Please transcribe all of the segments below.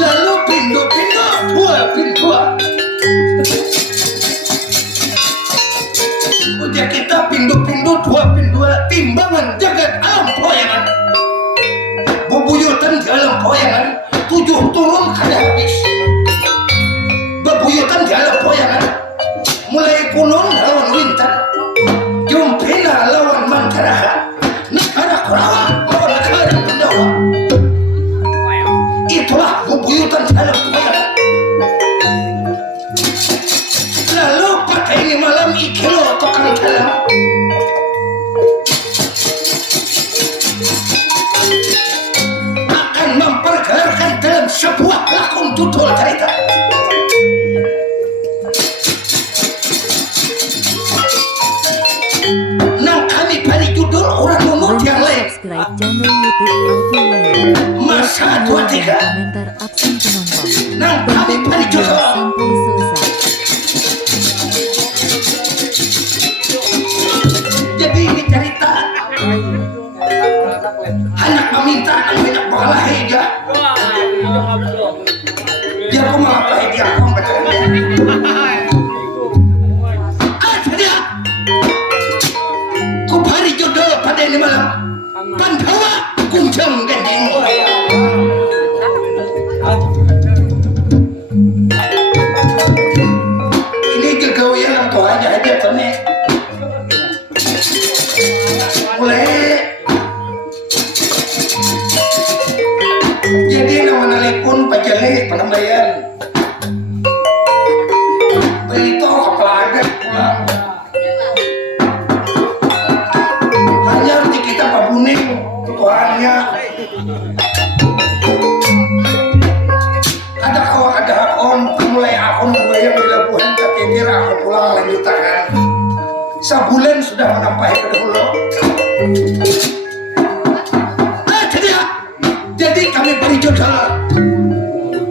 lalu pindo-pindo dua pindua. Uja kita pindo-pindo dua pindua timbangan jagat alam poyangan. Bebuyutan di alam poyangan 7 turun kada habis. Bebuyutan di alam poyangan mulai kunon lawan wintan, jumpina lawan mantaraha, negara kurawa lawan negara pendawa. Itulah bebuyutan di alam poyangan. Lalu pada ini malam ikilo tokang dalam akan mempergelarkan dalam sebuah lakon tutul cerita. Nang kami beri judul orang nunut yang lain. Subscribe channel YouTube Alfi Masa 23. Komentar absen penonton. Nang kami beri judul Sampai selesai. jadi ini cerita anak meminta banyak bala heja. Dia kok malah pakai dia kok bercanda. Akhirnya ku beri judul pada ini malam Pandawa Kunjang Ganjing. Ini kegawian Tuhan aja Tony. Mulai jadi nama nelpon pajale penambayan berito kepelaga pulang hanya di kita pabuning tuannya ada kawak ada akun mulai akun gue yang dilabuhan ketikir aku pulang lanjutan sebulan sudah menampai ke dahulu. Jadi kami beri judul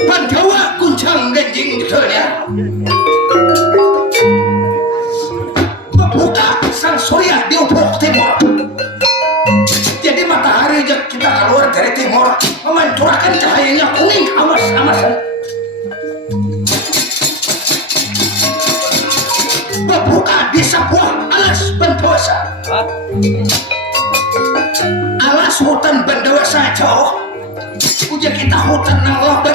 Pandawa Kunjang Ganjing judulnya. Membuka sang surya di ufuk timur. Jadi matahari kita keluar dari timur memancarkan cahayanya kuning amas-amasan. Membuka di sebuah alas Bandawasa. Alas hutan Bandawasa jauh. Uja kita hutan yang lebat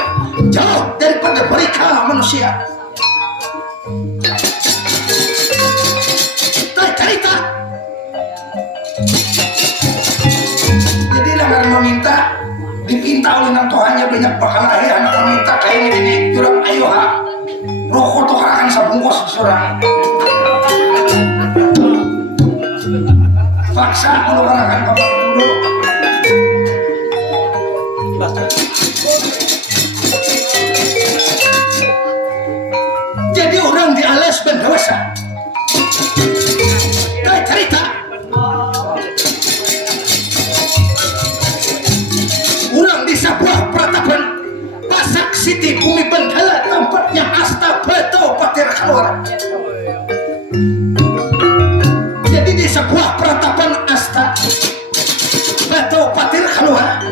jauh daripada mereka manusia. Cerita. Jadi langan meminta dipinta oleh nang Tuhannya banyak bakal anak meminta kayak ini jurang ayo ha rokok tukaran sabungkus seorang. Paksa menukarakan kamar dulu. Jadi orang di alas Bandawasa cerita orang di sebuah peratapan Pasak Siti Bumi Bendala tempatnya Asta Beto Patir keluar. Jadi di sebuah peratapan Asta Beto Patir keluar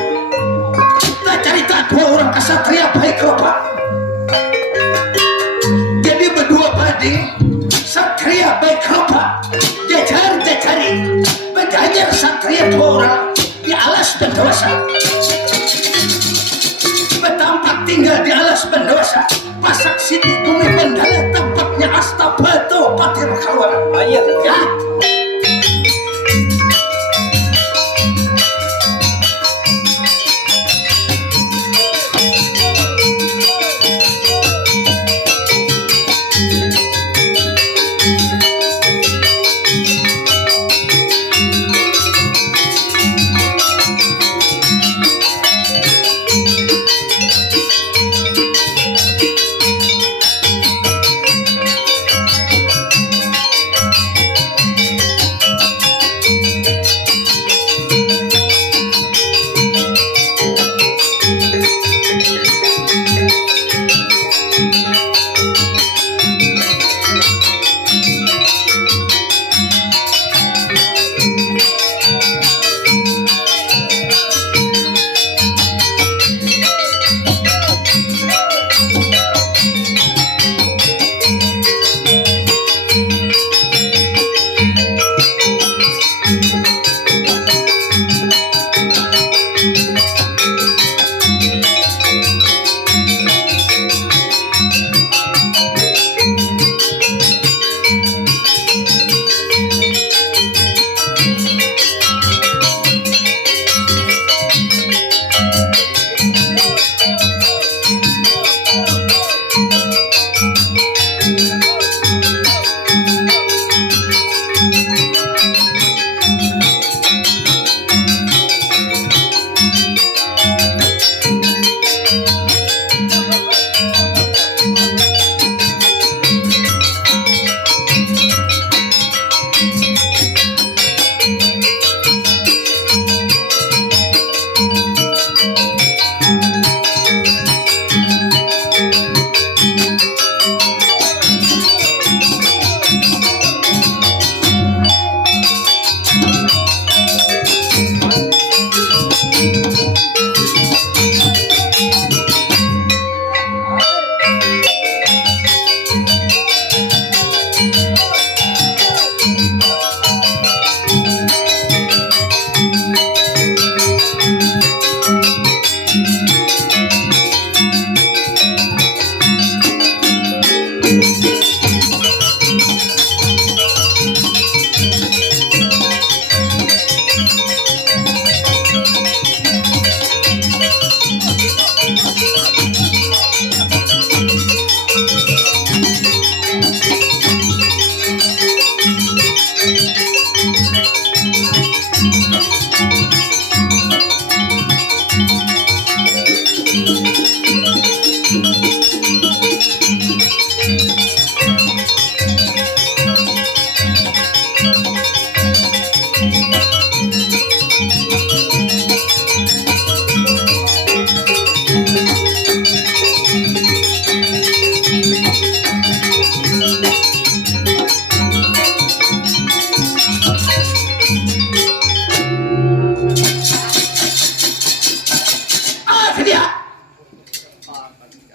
cerita dua orang kesatria baik rupa. Jadi berdua bading satria baik rupa jajar-jajari berjajar satria dua orang di alas Bandawasa. Bertampak tinggal di alas Bandawasa Pasak Siti Bumi Bendala tempatnya Asta Beto Patir keluar. Ya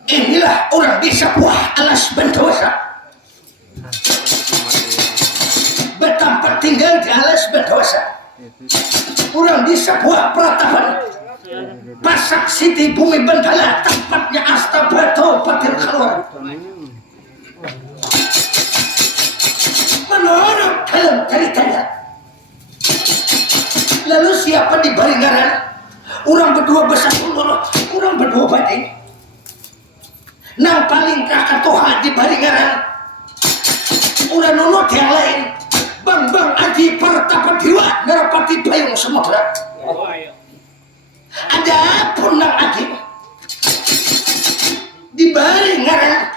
Inilah orang di sebuah alas berdosa, bertempat tinggal di alas berdosa. Orang di sebuah peratapan Pasak Siti Bumi Bendala, tempatnya Asta Batu Patir Keluar. Menurut dalam ceritanya, lalu siapa di Baringaran? Orang berdua besar ulur, orang berdua bading. Nang paling kakatoha di Baringaran, orang nunut yang lain. Bang Aji Pertapa Dewa Narapati Payung Sumatera. Ada pun Nang Aji di Baringaran,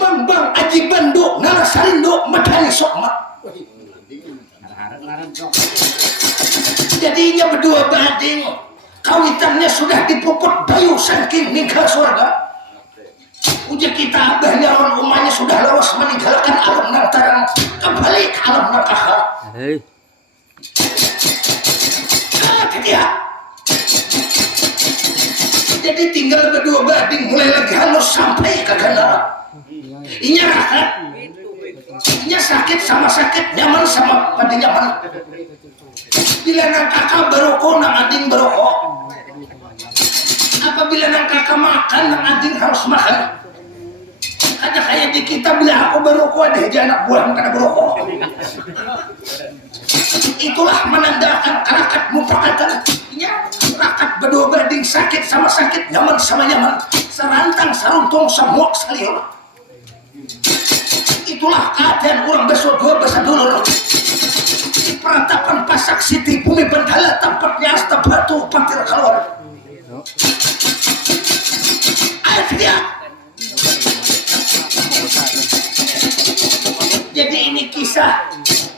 Bang Aji Banduk Narasarindo Madani Sokma. Jadinya berdua bading, kawitannya sudah dipuput bayu saking ninggal surga. Uji kita abahnya orang umanya sudah lawas meninggalkan alam nang tarang, kembali ke alam nang kakak. Ketia. Jadi tinggal berdua bading mulai lagi halus sampai ke gandara. Inya rakat, inya sakit sama sakit, nyaman sama pada nyaman. Bila nang kakak berokok, nang ading berokok. Apabila nang kakak makan, nang ading harus makan. Ada kayak di kita bila aku berokok ada aja anak buah karena berokok. Itulah menandakan rakat mupakatan. Rakat berdua banding sakit sama sakit, nyaman sama nyaman, serantang saruntung semuak saliur. Itulah keadaan orang besok dua besar dulu. Di peratapan Pasak Siti Bumi Bendala, tempatnya Asta Batu Patir Keluar. Ayo dia. Jadi ini kisah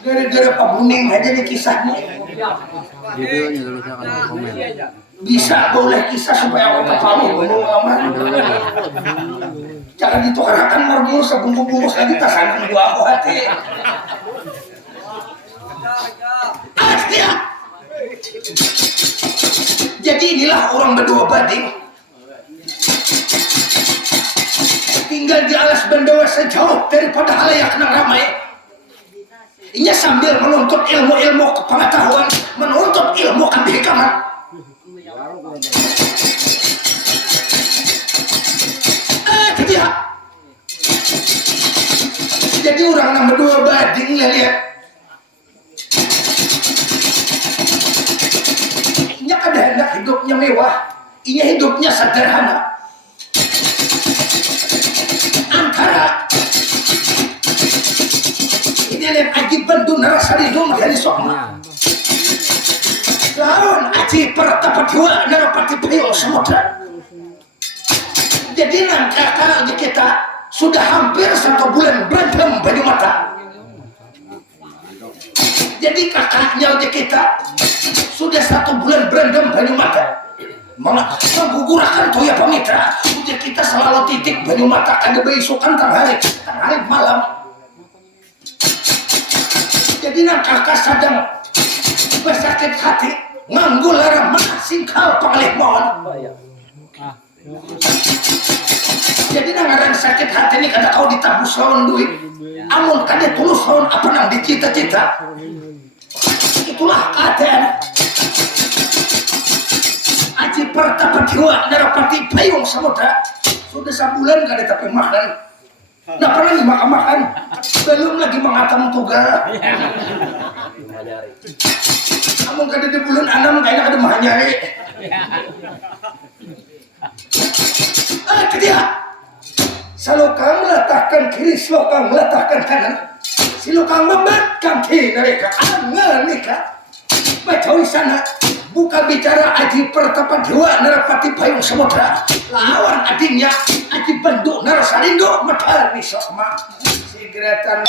gara-gara Pak Buning aja nih kisahnya. Bisa boleh kisah supaya orang tahu ngomong aman. Jangan ditukarakan marmul sebungkus-bungkus lagi tasan dua aku hati. Dia. Jadi inilah orang berdua bading tinggal di alas bendawa sejauh daripada halayak nang ramai. Inya sambil menuntut ilmu-ilmu kepengetahuan, menuntut ilmu kehikaman. Dia. Jadi orang nang berdua bading lihat. Inya kada hendak hidupnya mewah, inya hidupnya sederhana. Antara ini lihat Aji Bandung Narasarindo Madani Sokma, lawan Aji Pertapa Dewa Narapati Payung Sumatera. Jadi nang kakak kita sudah hampir 1 bulan berantem baju mata. Jadi kakaknya kita sudah 1 bulan berantem baju mata. Menggugurkan toya pamitra, udah kita selalu titik banyu mata kada beisukan tang hari malam. Jadi nang kakak sedang bersakit hati, nganggu lara mana singkal pangalih mohon. Jadi nang ngarang sakit hati ini kada kau ditabus lawan duit, amun kada tulus lawan apa nang dicita-cita. Itulah keadaan Aji Pertapa Dewa Narapati Payung Samudra. Sudah sebulan kada tapi makan. Nggak pernah dimakan-makan. Belum lagi mengatam tuga. Kamu kada di bulan 6 kayaknya kada mahanyari. Dia salokang letakkan kiri, salokang letakkan kanan. Silokang membatkan kiri mereka. Angel nikah. Bacawi sana. Buka bicara Aji Pertapa Dewa Narapati Payung Samudra, lawan adiknya Aji Banduk Narasarindo Madani Sokma. Sigratan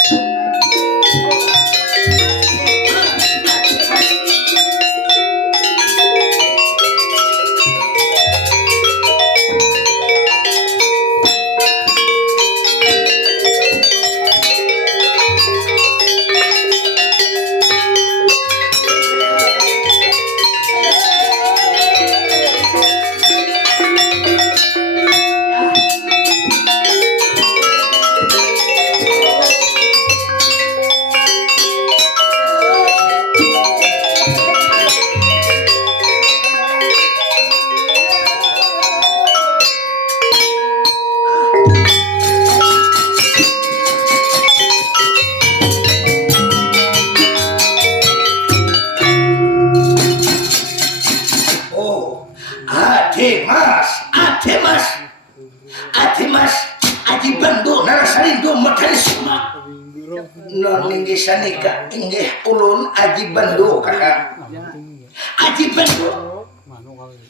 non inggih sanika inggih ulun Aji Bandu kakak.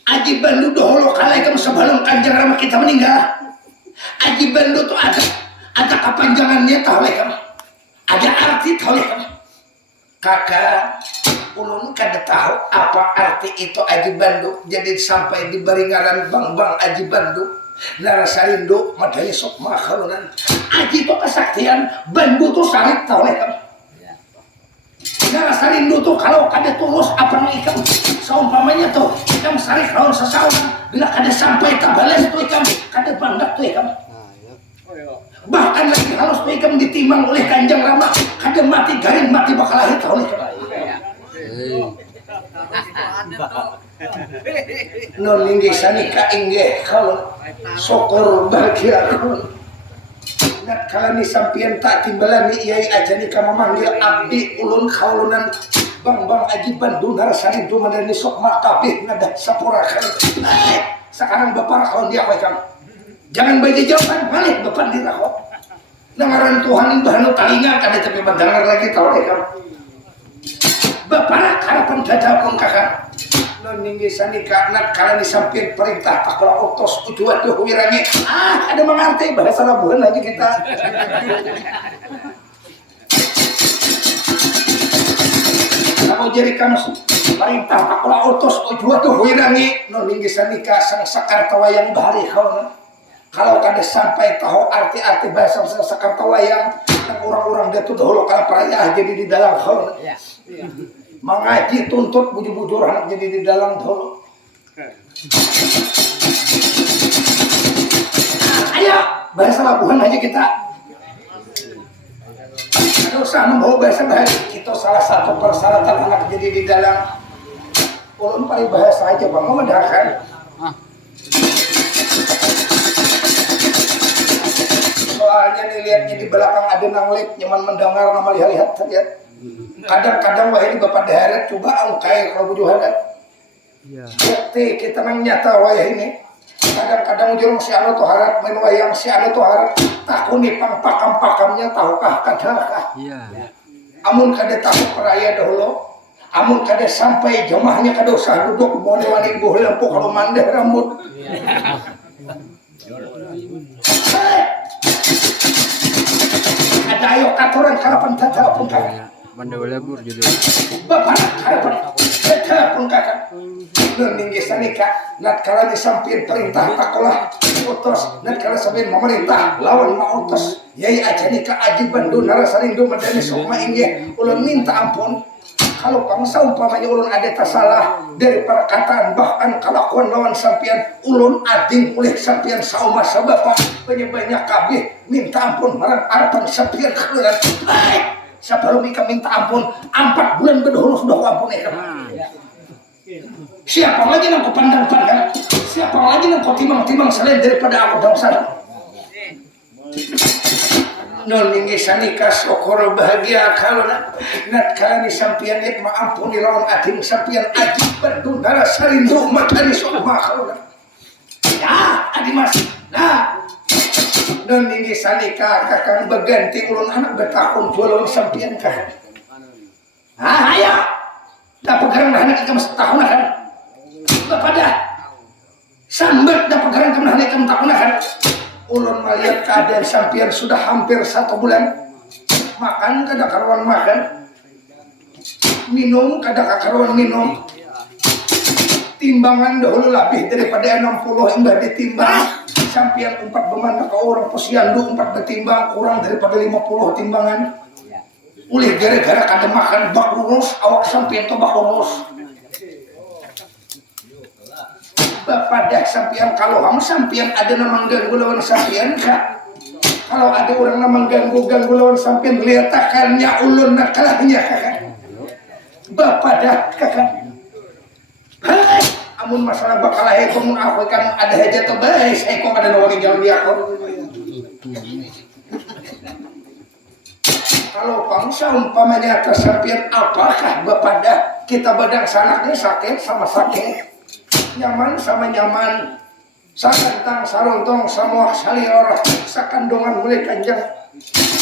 Aji Bandu dahulu kala itu sebelum Kanjeng Rama kita meninggal. Aji Bandu tuh ada kepanjangannya tahu kamu. Ada arti tahu kamu. Kakak ulun kada tahu apa arti itu Aji Bandu. Jadi sampai diberi ngaran Bang Aji Bandu. Narasarindo madanya sok makalunan. Aji itu kesaktian, Bandu tuh sarik tahu kamu. Narasarindo tuh kalau kada tulus apa ikan seumpamanya tuh ikan sarik lawan sesawan bila kada sampai tabales tuh ikan kada bandak tuh ikan. Bahkan lagi halus tuh ikan ditimbang oleh Kanjeng Rama kada mati garing mati bakal lahir tahu ikan. Non inggih sanika inggih kalau syukur bahagia nat kalani sampeyan tak timbalani iai aja nika memanggil abdi ulun kaulunan Bang Aji Bandu Narasarindo madani sok makabeh ngadak sapurakan. Sekarang bapak kalau dia kamu jangan baca jawaban balik bapak dirako nangaran Tuhan bahanu talinga kada tapi mendengar lagi tahu deh kamu bapak harapan dadapun kakak non inggih sanika nat kalani sampeyan perintah takola utos ujuat tuh wirangi ada mengerti bahasa labuhan lagi kita. Kamu jadi kamu perintah takola utos ujuat tuh wirangi non inggih sanika sang Sakarta Wayang bahari kalau kada sampai tahu arti-arti bahasa sang Sakarta Wayang orang-orang dia tuh dahulu kala perayaan jadi di dalam kau mengaji tuntut bujur-bujur anak jadi di dalam dulu. Ayo bahasa labuhan aja kita. Ada usah membawa bahasa bahasa kita salah satu persyaratan anak jadi di dalam. Ulun paling bahasa aja bang, mau mendakan. Soalnya nih lihatnya di belakang ada nanglip nyaman mendengar nama lihat-lihat lihat. Kadang-kadang wah ini bapak daerah coba angkai kalau bujuh ada. Bukti kita nang nyata wah ini. Kadang-kadang jurung si anu tuh harap main wayang si anu tuh harap takuni pakam-pakamnya tahukah kadakah. Amun kada tahu peraya dahulu. Amun kada sampai jemaahnya kada usah duduk mau wani buh lampu kalau mandeh rambut. Ada ayo katuran kalapan tatapun kakak. Bandar labur jadi. Bapak harapan tatapun kakak. Ninggi sanika nat kalani sampeyan perintah takolah utos nat kala sampeyan memerintah lawan mautos yai aja nika Aji Bandu Narasarindo madani sokma inggih ulun minta ampun kalau bangsa umpamanya ulun ada salah dari perkataan bahkan kelakuan lawan sampeyan ulun ading oleh sampeyan sauma sabapa banyak kabeh minta ampun marang harapan sampeyan kaluran sebelum ika minta ampun 4 bulan berdahulu sudah ampun ika. Siapa lagi yang kau pandang-pandang? Siapa lagi yang kau timang-timang selain daripada aku dan sana? Non inggih sanika syukur bahagia kalau nat kalani sampeyan it maampuni lawan ading sampeyan Aji Bandu Narasarindo makani sok kalau ya adi mas nah non inggih sanika kakang berganti ulun anak bertahun ulun sampeyan kan ayo dah pegarang anak kita setahun kan pada sambat dah pegarang anak kita setahun kan ulun melihat keadaan sampeyan sudah hampir 1 bulan makan kada karuan makan minum kada karuan minum timbangan dahulu lebih daripada 60 imbah ditimbang sampeyan 4 bemana ke orang posyandu 4 ditimbang kurang daripada 50 timbangan oleh gara-gara kada makan bak lurus awak sampeyan to bak lurus bapak dah sampeyan kalau sampeyan ada namang ganggu lawan sampeyan kak kalau ada orang namang ganggu lawan sampeyan liatakannya ulun nakalahnya kakak bapak dah kakak amun masalah bakal lahir kamu aku kan ada aja tuh baik saya kok ada lawan yang dia aku kalau bangsa umpamanya atas sampeyan apakah bapak dah kita badang sanaknya sakit sama sakit nyaman sama nyaman sakantang sarontong sama salior sakandongan mulai kanjeng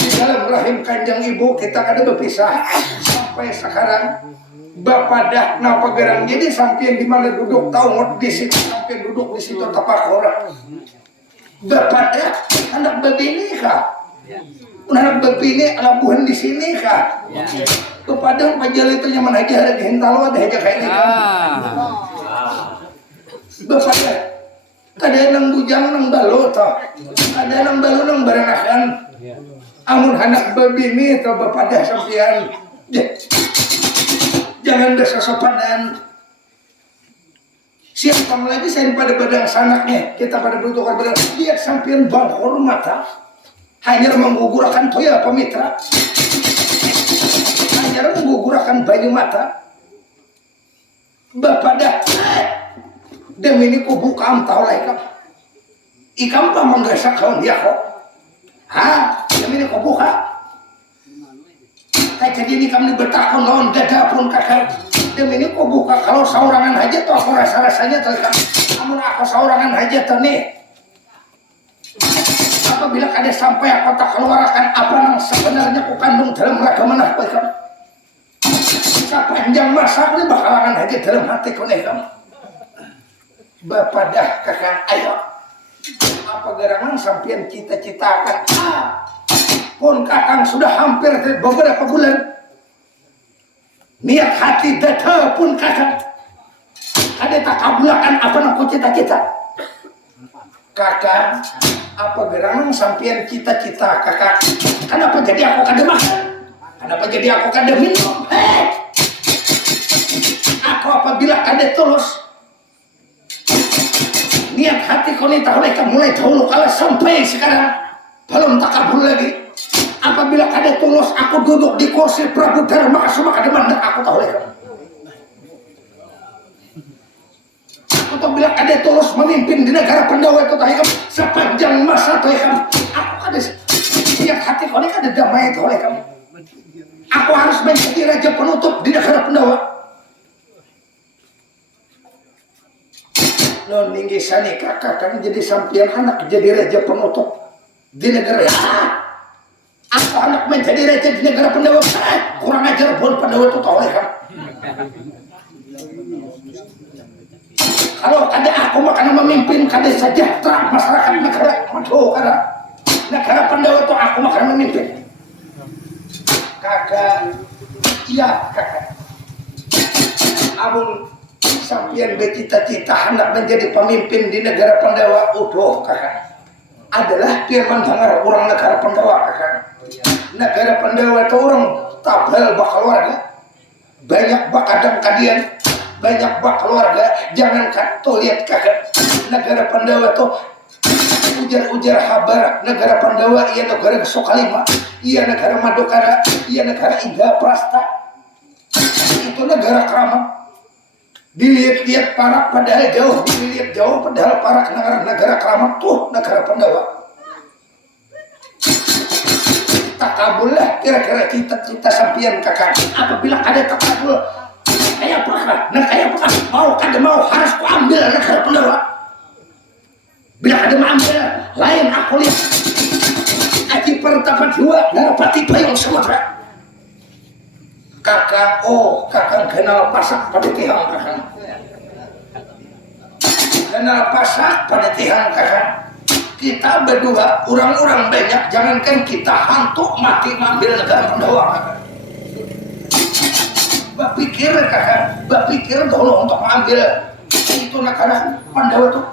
di dalam rahim kanjeng ibu kita kada berpisah sampai sekarang. Bapak dah napa gerang jadi sampai di mana duduk tahu di situ sampai duduk di situ tapak orang. Bapak dah anak begini kah? Anak begini labuhan di sini kah? Kepada pajal itu nyaman aja ada di hentalo ada aja kayak ini. Bapak dah kada nang bujang nang balo toh, kada nang balo nang barangakan. Amun anak begini toh bapak dah sampean. Jangan desa sopanan. Siapa lagi saya pada badang sanaknya kita pada butuhkan badang lihat sampean bang hormat hanya menggugurkan toya pemitra hanya menggugurkan banyu mata bapak dah demi ini ku buka am tahu lah ikam pa menggasak kawan dia kok demi ini ku buka kayak jadi ini kami bertakun lawan gada pun kakak demi ini kok buka kalau saurangan aja tuh aku rasa-rasanya tuh namun aku saurangan aja tuh nih apabila ada sampai aku tak keluarkan apa yang sebenarnya aku kandung dalam raga manah kamu sepanjang masa ini bakalangan aja dalam hati ku nih kamu bapak dah kakak ayo apa gerangan sampian cita-cita akan pun kakang sudah hampir beberapa bulan niat hati data pun kakang ada tak kabulakan apa nak cita-cita kakang apa gerangan sampian cita-cita kakak kenapa jadi aku kada makan kenapa jadi aku kada minum aku apabila kada tulus niat hati kau ni tahu mereka mulai dahulu kalau sampai sekarang belum tak kabul lagi. Apabila kada tulus aku duduk di kursi Prabu Dharma Kasuma kada mandek aku tahu lagi. Aku tahu bila kada tulus memimpin di negara Pandawa itu tahu sepanjang masa tahu aku kada niat hati kau ni kada damai tahu lagi. Aku harus menjadi raja penutup di negara Pandawa. Non ninggi sani kakak kan jadi sampian anak jadi raja penutup di negara aku anak menjadi raja di negara Pandawa kurang ajar pun Pandawa itu tahu kan kalau ada aku makanya memimpin kada sejahtera masyarakat negara aduh kada negara Pandawa itu aku makanya memimpin kakak iya kakak abun sampian bercita-cita hendak menjadi pemimpin di negara Pandawa udah kakak adalah firman dengar orang negara Pandawa kakak negara Pandawa itu orang tabel bak keluarga banyak bak kadang kadian banyak bak keluarga jangankan tuh lihat kakak negara Pandawa itu ujar-ujar habar negara Pandawa iya negara Sokalima iya negara Madukara iya negara Indraprasta itu negara keramat dilihat-lihat parak padahal jauh dilihat jauh padahal parak negara keramat tuh negara Pandawa tak kabul lah kira-kira kita sampian kakak apabila ada tak kabul kayak apa nah kayak apa mau kada mau harus ku ambil negara Pandawa bila kada mau ambil lain aku lihat Aji Pertapa dua Narapati Payung Sumatera kakak kakak kenal pasak pada tihang kakak kenal pasak pada tihang kakak kita berdua orang-orang banyak jangankan kita hantu mati mengambil negara Pandawa kakak berpikir kakak berpikir dahulu untuk mengambil itu negara Pandawa tuh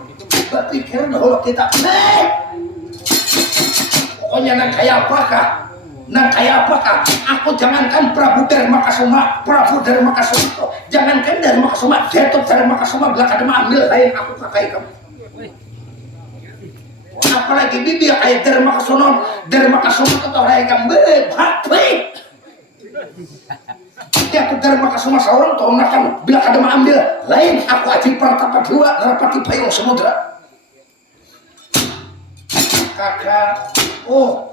berpikir dahulu kita pokoknya nak kayak apakah nah kayak apakah aku jangankan Prabu Dharma Kasuma jangankan Dharma Kasuma Datuk Dharma Kasuma belakang ambil lain aku pakai kamu apalagi dia kayak Dharma Kasuma itu orang yang baik dia Dharma Kasuma seorang tuh nakan belakang ambil lain aku Aji Pertapa dua Narapati Payung Samudra kakak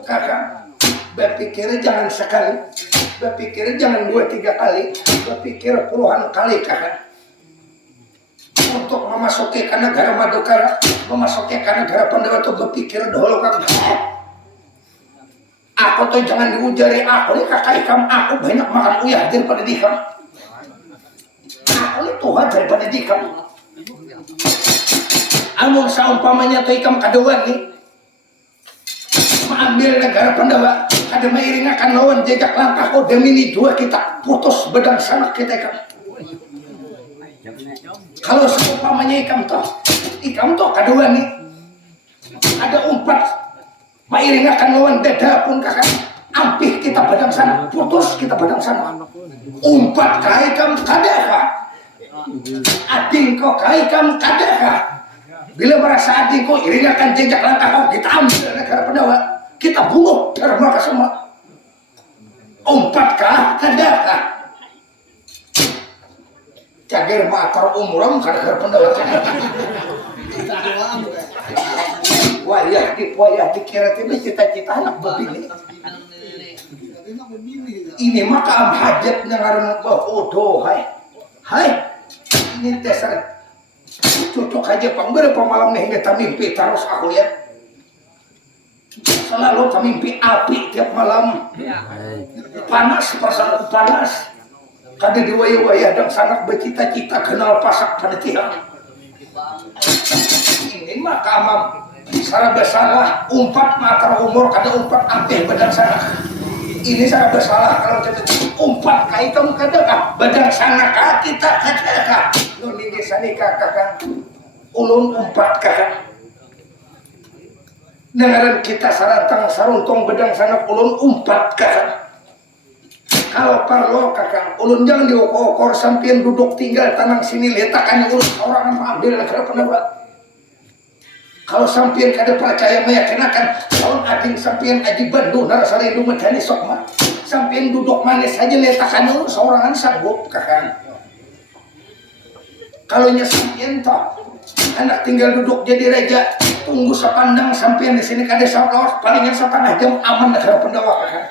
kakak berpikir jangan sekali berpikir jangan 2-3 kali berpikir puluhan kali kakak untuk memasuki ke negara Madukara memasuki ke negara Pandawa itu berpikir dahulu kakak Aku tuh jangan diujari aku nih kakak ikam, aku banyak makan uyah daripada dikam. Aku nih Tuhan daripada dikam. Amun saumpamanya tuh ikam kadoan nih, mengambil negara Pandawa, ada meiring akan lawan jejak langkah kau demi ini dua kita putus bedang sanak kita ikam. Kalau saumpamanya ikam tuh kadoan nih, ada umpat mairing akan lawan dada pun kakak ampih kita badang sana putus kita badang sana umpat kai kam kadeka ading kau kai kam kadeka bila merasa ading kau iring akan jejak langkah kau kita ambil negara Pandawa kita bunuh dharma semua umpat kah kadeka cager matar umuram karena Pandawa wayah dikira tiba cita-cita anak begini. Ini maka hajat ngaran bodoh hai. Ini dasar cocok aja berapa malam nih hingga mimpi terus aku lihat. Selalu mimpi api tiap malam. Panas perasaan panas. Kada diwayah-wayah dan sanak bercita-cita kenal pasak pada tiang. Ini maka amam sarang bersalah umpat matar umur kada umpat ampih badang sana ini sarang bersalah kalau kita umpat kaitam kada badang sana kita kada nuni desani kakak ulun umpat kakak dengaran kita sarantang saruntong badang sana ulun umpat kakak kalau perlu kakak ulun jangan diokor sampian duduk tinggal tanang sini letakannya ulun orang ambil negara Pandawa. Kalau sampian kada percaya meyakinakan kalau ading sampian aji bandu narasari lu medani sokma sampian duduk manis saja letakan lu seorangan sanggup kakak kalau nya sampian toh anak tinggal duduk jadi raja tunggu sepandang sampian di sini kada sabar palingan setengah jam aman negara Pandawa kakak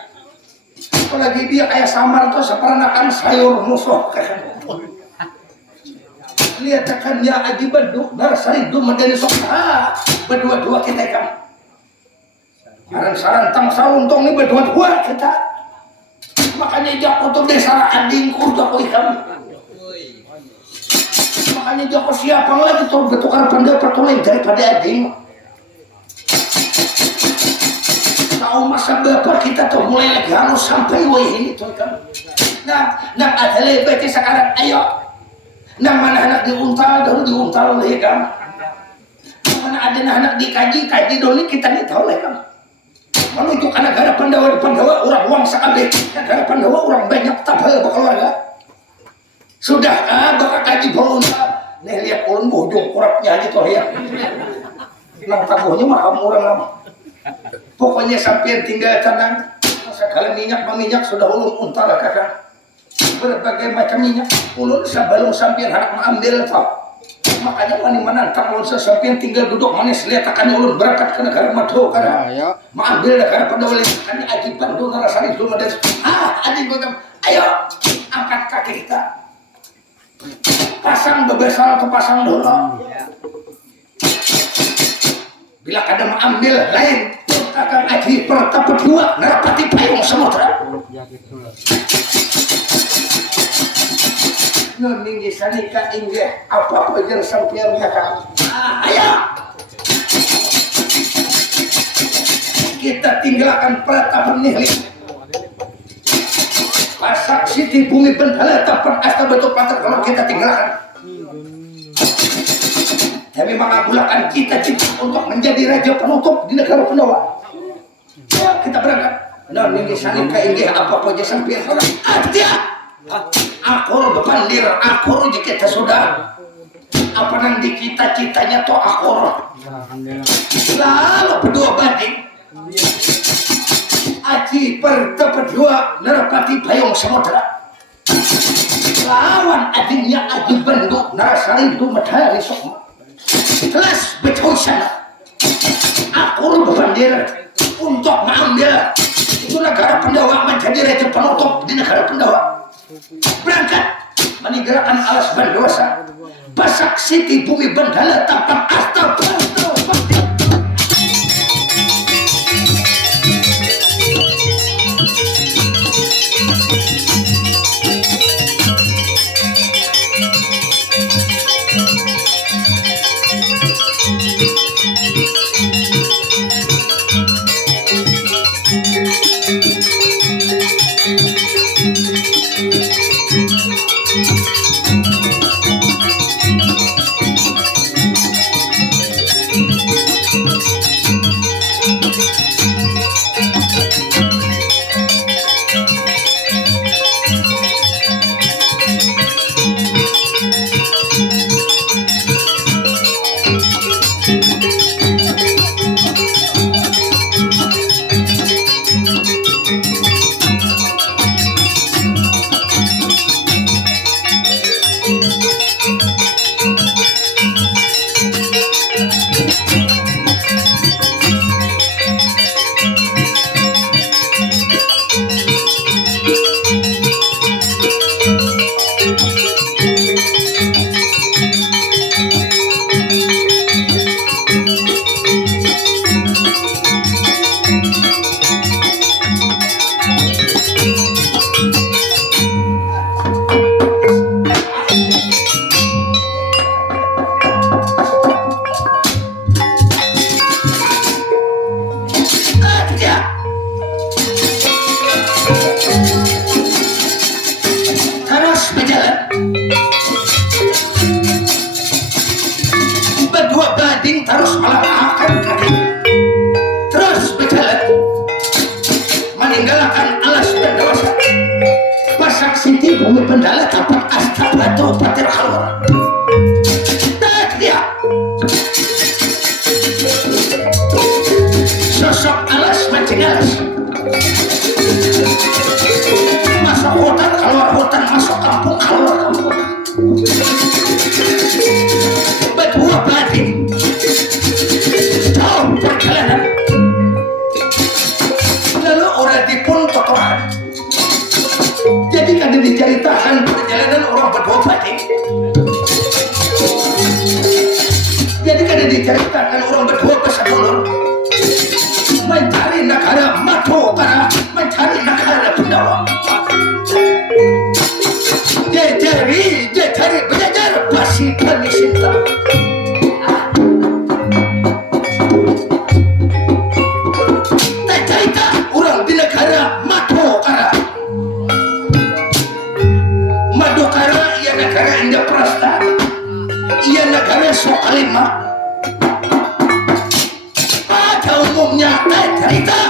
apalagi dia kayak samar tuh seperanakan sayur musuh kakak lihatkan ya aji bandu narasari lu medani sokma berdua-dua kita kan sarantang saruntong ini berdua-dua kita makanya jako tuh desa ading kurda ko ikam makanya jako siapa lagi tuh bertukar pendapat lain daripada ading tahu masa bapak kita tuh mulai lagi harus sampai wah ini tuh kan nah ada lebih sekarang ayo nang mana anak diuntal dulu diuntal lagi kan mana ada anak dikaji dulu kita nih tahu lah kan menuju ke negara Pandawa orang uang sekali negara Pandawa orang banyak tabel berkeluarga sudah bakal kaji bau nih lihat ulun bojong kurapnya aja tuh ya nang tabuhnya mah murah lama pokoknya sampai tinggal tenang sekali minyak sudah ulun untal kakak berbagai macam minyak ulun sebelum sampai anak mengambil tau makanya mana menantang ulun sesampai tinggal duduk manis lihat ulun berangkat ke negara Madu karena mengambil negara Pandawa kan aji bandu narasari dulu dan adik gue ayo angkat kaki kita pasang bebesal ke pasang dulu bila kada mengambil lain akan aji pertapa dua narapati payung samudra nuninggi sanika inggih apa pajar sampeyan kakak ayo kita tinggalkan peratapan nihli pasak siti bumi bendala tapan asta betul patar kalau kita tinggalkan kami mengabulkan cita-cita untuk menjadi raja penutup di negara Pandawa ya kita berangkat nuninggi sanika inggih apa pajar sampeyan kakak akur bepandir akur jika kita sudah apa nang di cita-citanya toh akur lalu berdua banding aji pertepedua nerapati payung samudra lawan adiknya aji bendu narasari itu medali sokma kelas betul sana akur bepandir untuk mengambil itu negara Pandawa menjadi raja penutup di negara Pandawa berangkat meninggalkan alas bandosa pasak siti bumi bendala tampak asta bantu Berdua gading terus melangkahkan kaki, terus berjalan meninggalkan alas pendewasa. Pasak Siti bumi pendala tapak asta batu patir keluar. Tak dia sosok alas mancing alas, masuk hutan keluar hutan, masuk kampung keluar kampung. Berdua batin jauh perjalanan, lalu orang dipun totoran. Jadi kada diceritakan perjalanan orang berdua batin, jadi kada diceritakan orang berdua bersedulur mencari negara Madukara, mencari negara Pandawa. Dia cari belajar basi Bani Sinta. Tak cerita orang di negara Madukara. Madukara ia negara Indraprasta, ia negara Sokalima. Pada umumnya tak cerita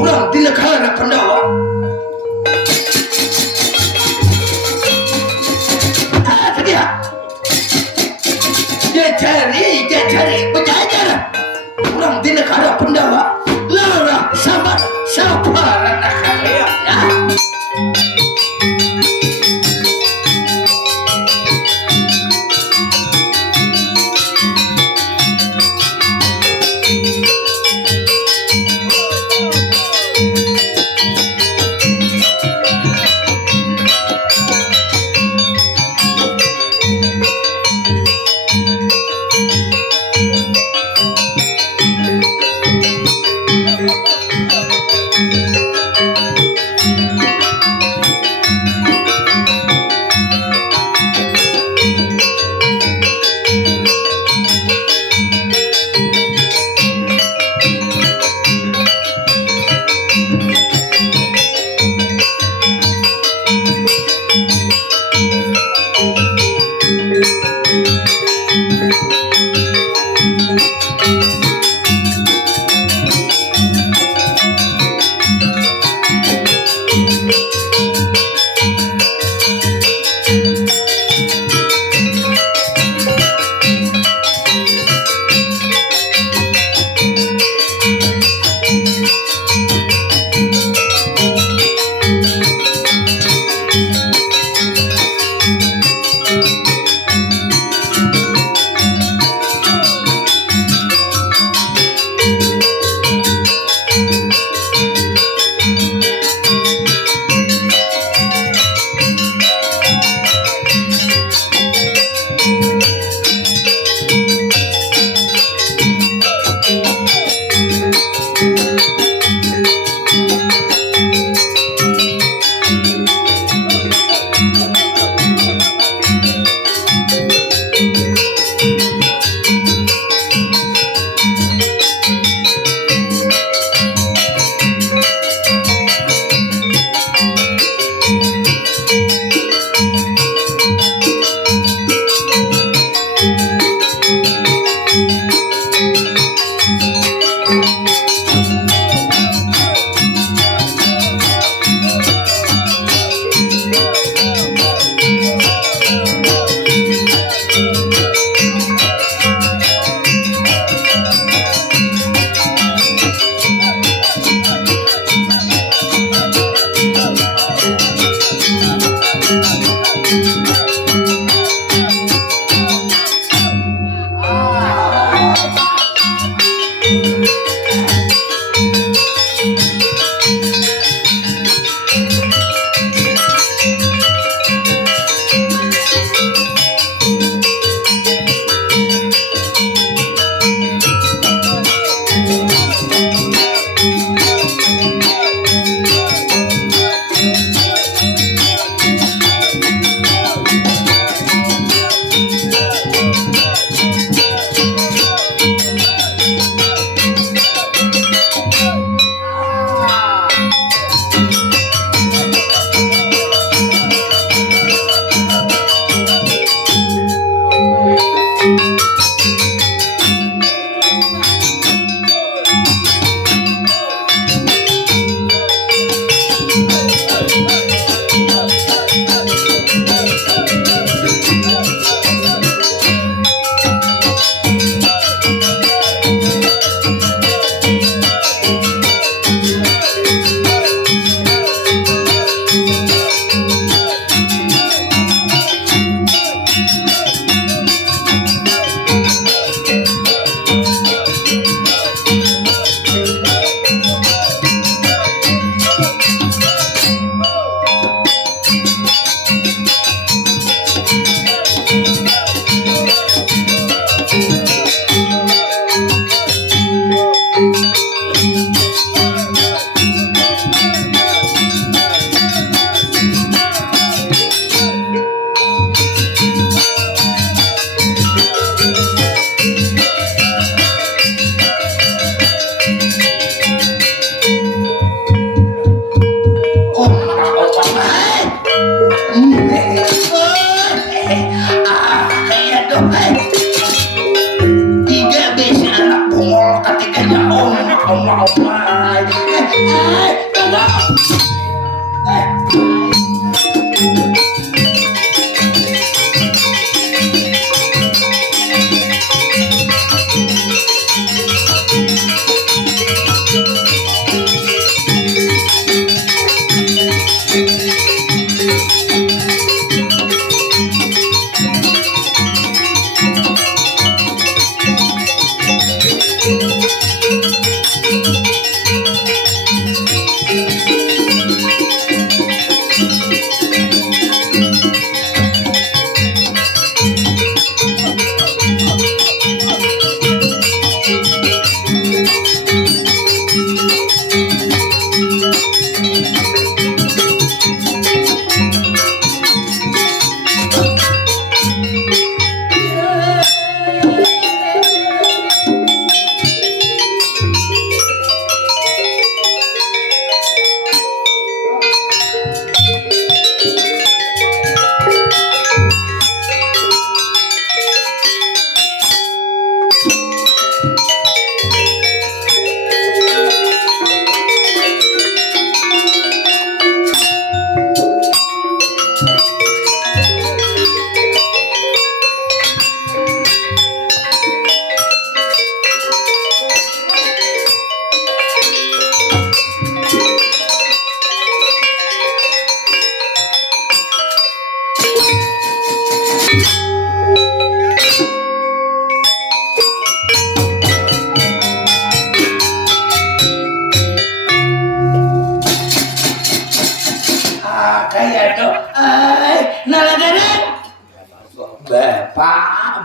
orang di negara Pandawa. Dia cari belajar orang di negara Pandawa. Lara sabar anak kaya ya.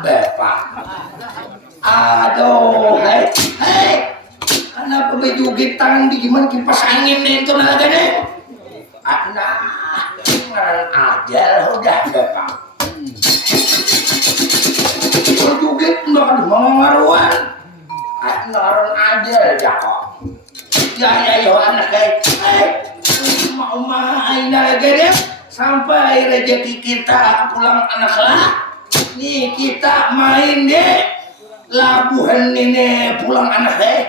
Bapak. Aduh, hei, kenapa bejugit tangan di gimana kipas angin deh itu nalaga deh? Nah, ngaran aja udah Bapak. Bejugit udah kan mengaruan. Ngaran aja kok. Ya, anak mau main nalaga deh. Sampai rezeki kita pulang anak lah. Nih kita main deh labuhan ini pulang anak deh.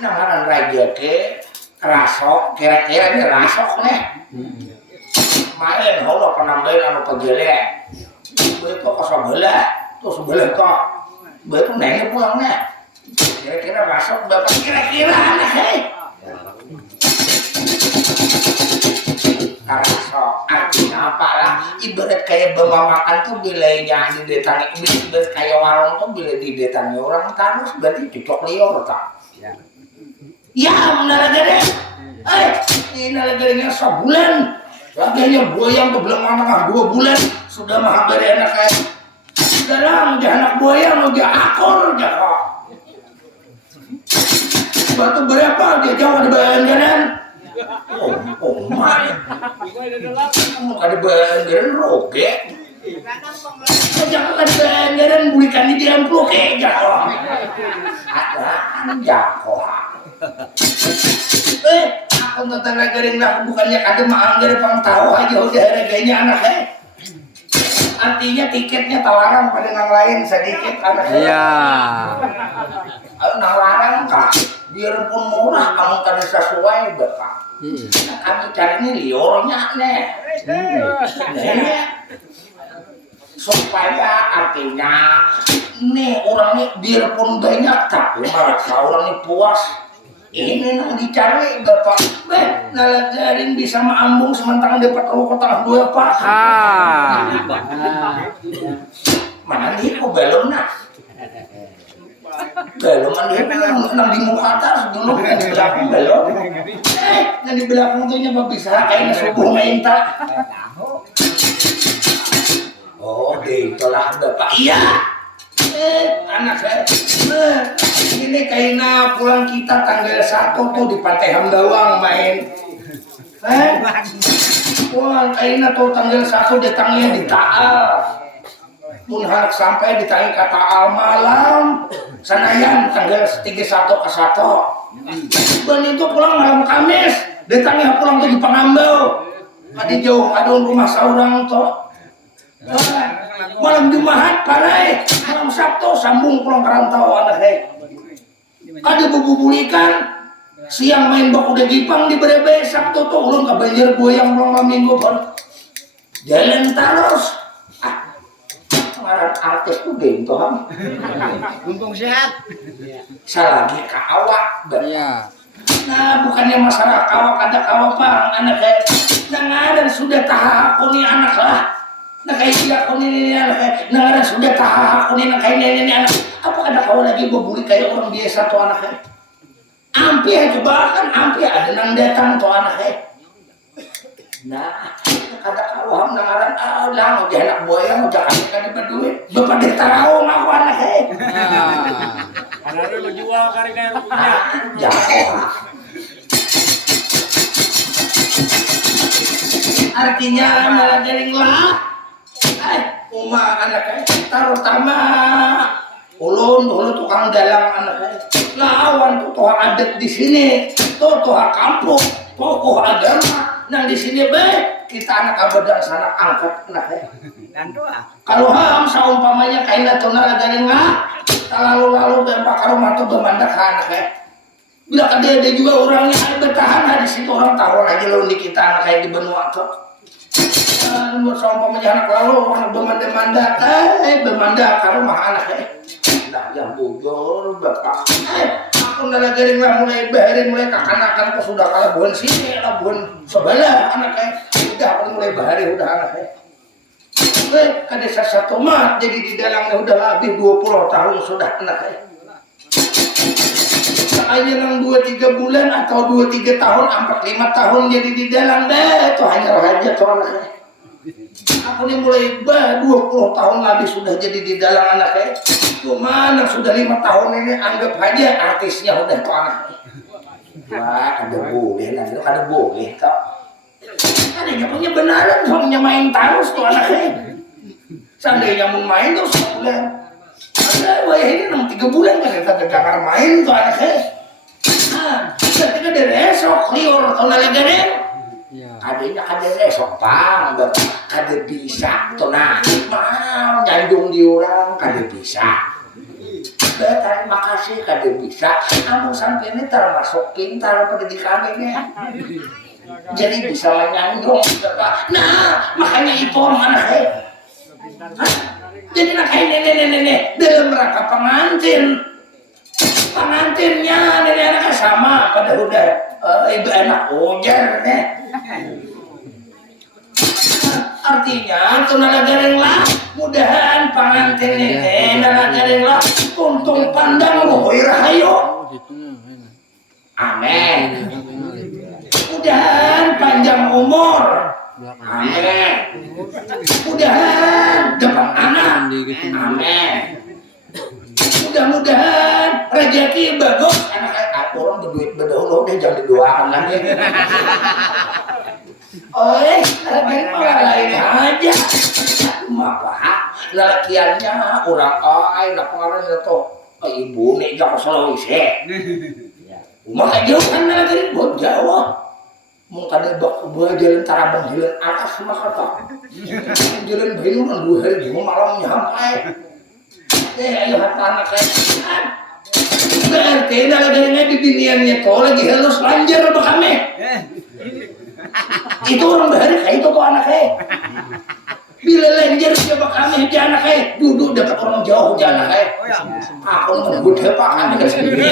Nangaran rezeki rasok kira-kira ini rasok nih. Main Allah penambahin anu pegele. Beto ke sebelah, tuh sebelah kok. Beto nengnya pulangnya. Kira-kira rasok bapak kira-kira anak deh. Karena artinya apalah ibarat kayak bawa makan tuh bilanya didatangi ibarat kayak warung tuh bila didatangi orang terus berarti cocok lior tak ya menara-gara ini nara-garanya sebulan laganya buaya yang belum mana 2 bulan sudah mah dari anak kayak sekarang udah anak buaya mau dia akor aja kok batu berapa dia jauh ada bayangan. Oh my, ada bandaran roge. Jangan ada bandaran bulikan di dalam roge jago. Ada jago. Aku nonton nagarin lah bukannya ada manggar pang tahu aja udah harganya anak Artinya tiketnya tawaran pada yang lain sedikit anak. Iya. Nawaran kak, biarpun murah kamu tadi sesuai bapak. Nah, kami cari ini liornya nih. Supaya artinya nih orang ini biarpun banyak tapi merasa orang ini puas. Ini yang dicari bapak. Nalagarin bisa maambung sementara dapat rokok tengah 2 pak. Mana nih kok belum nak? Belum ada yang di muka atas dulu yang di belakang belum. Yang di belakang tuh nyoba bisa kayaknya subuh minta. Oh, itulah bapak. Iya. Anak saya. Ini kaina pulang kita tanggal 1 tuh di Pantai Hamdawang main. Pulang kaina tuh tanggal 1 datangnya di Taal. Mun harap sampai di Taal ke Taal malam. Sanayan tanggal 31 ke 1. Dan itu pulang malam Kamis. Datangnya pulang tuh di Pangambau. Tadi jauh adon rumah seorang tuh. Malam Jumat parai, malam Sabtu sambung pulang kerantau anak ada bubulikan siang main bak udah Jipang di Berebe Sabtu tuh ulun ke Banjar Goyang malam minggu pun jalan terus ngaran artis tuh geng tuh Mumpung sehat. salagi ke awak Iya. nah bukannya masalah kawak ada kawak bang anak nah ada sudah tahap nih anak lah nah kayak tidak ini anak nah sudah tahap ini kayak ini anak apa ada kau lagi berbuli kayak orang biasa tuh anaknya ampi aja bahkan ampi ada nang datang tuh anaknya nah ada kau nangaran lang udah anak buaya udah kan berduit bapak dia tahu aku anaknya Karena lu jual kari-kari rupiah. jangan artinya malah jaring lah uma anaknya terutama ulun tukang dalang anaknya lawan tuh toh adat di sini tuh kampung tokoh agama nah di sini baik kita anak abadang sana angkat anaknya Dan doa. kalau ham saumpamanya kaina tuna jaring lah lalu bempak rumah tuh bermandak anaknya bila kan dia juga orangnya bertahan di situ orang tahu lagi lo di kita anak kayak di benua tuh buat saumpamanya anak lalu orang bermanda-manda ke rumah anaknya nah yang bujur bapak aku nalagarin lah mulai baharin mulai kakanakan aku sudah kalah buan sini lah buan sebelah anaknya udah aku mulai bahari udah anaknya ke desa satu mat jadi di dalangnya udah lebih 20 tahun sudah anaknya hanya nang 2-3 bulan atau 2-3 tahun 4-5 tahun jadi di dalang deh itu hanya aja tuh anaknya aku nih mulai 20 tahun lebih sudah jadi di dalam anaknya cuma yang sudah 5 tahun ini anggap aja artisnya udah tuh anaknya wah ada boleh kok adanya punya benaran soalnya main terus tuh anaknya seandainya mau main tuh sebulan ada wah ini 3 bulan kan kita jangan main tuh anaknya ketika dari esok liur atau nalagarin adanya ada esok pang ada bisa tuh nah mau nyandung di orang ada bisa terima kasih ada bisa namun sampai ini termasuk pintar pendidikan ini jadi bisa menyandung nah makanya itu mana jadi nak kayak nenek dalam rangka pengantinnya nenek anaknya sama pada udah ibu anak ujar nih artinya itu nalagaring lah mudahan pengantin ini nalagaring lah untung pandang luhur rahayu amin mudahan panjang umur amin mudahan dapat anak amin mudah-mudahan rezeki bagus anak orang berduit berdahulu deh jangan didoakan lagi lagi malah lain aja maka lakiannya orang nak pengaruh itu ibu nih jangan selalu isi maka jauh kan lagi buat Jawa mungkin ada buah jalan tarabang jalan atas maka tak jalan bayu kan 2 hari malam nyampe ayo hati anak saya berarti nalagarinnya di biniannya kau lagi halus lanjar apa kami itu orang bahari kayak itu tuh anak saya bila lanjar siapa kami aja anak saya duduk dekat orang jauh aja anak saya aku ngebut pak anak saya sendiri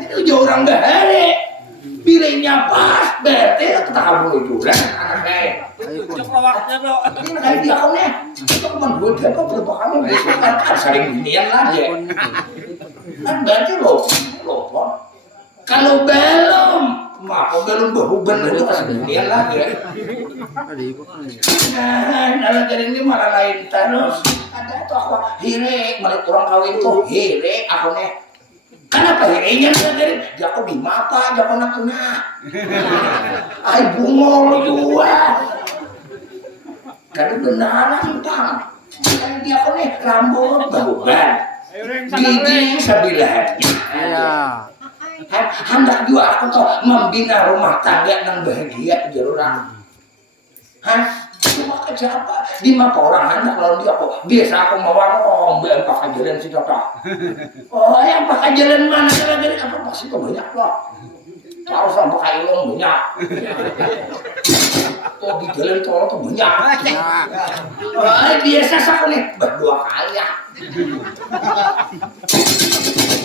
itu jauh orang bahari pilihnya pas berarti kita kabur juga anak saya Coba waktunya bro. ini kayak dia kau nih itu cuma gue dia kok berapa kami besok kan saling binian aja kan berarti lo kalau belum Maaf, belum behuban itu kesegian lagi. Nah, dalam jadi ini malah lain terus. Ada tuh aku hire, malah kurang kawin tuh hire aku nih. Kenapa hirenya dari? Jago di mata, jago nak kena. Ay bungol dua. Karena benaran bang. Kan dia aku nih rambut behuban. Gigi sebilah. Hendak juga aku tuh membina rumah tangga yang bahagia jaruran. Cuma kerja apa? 5 orang hendak lawan dia aku. Biasa aku mau ngombe pakai jalan si Toto. Oh yang pakai jalan mana jalan apa pasti tuh banyak loh. Kalau sampai pakai ilmu banyak. Oh di jalan tol tuh banyak. Oh biasa aku nih berdua kaya.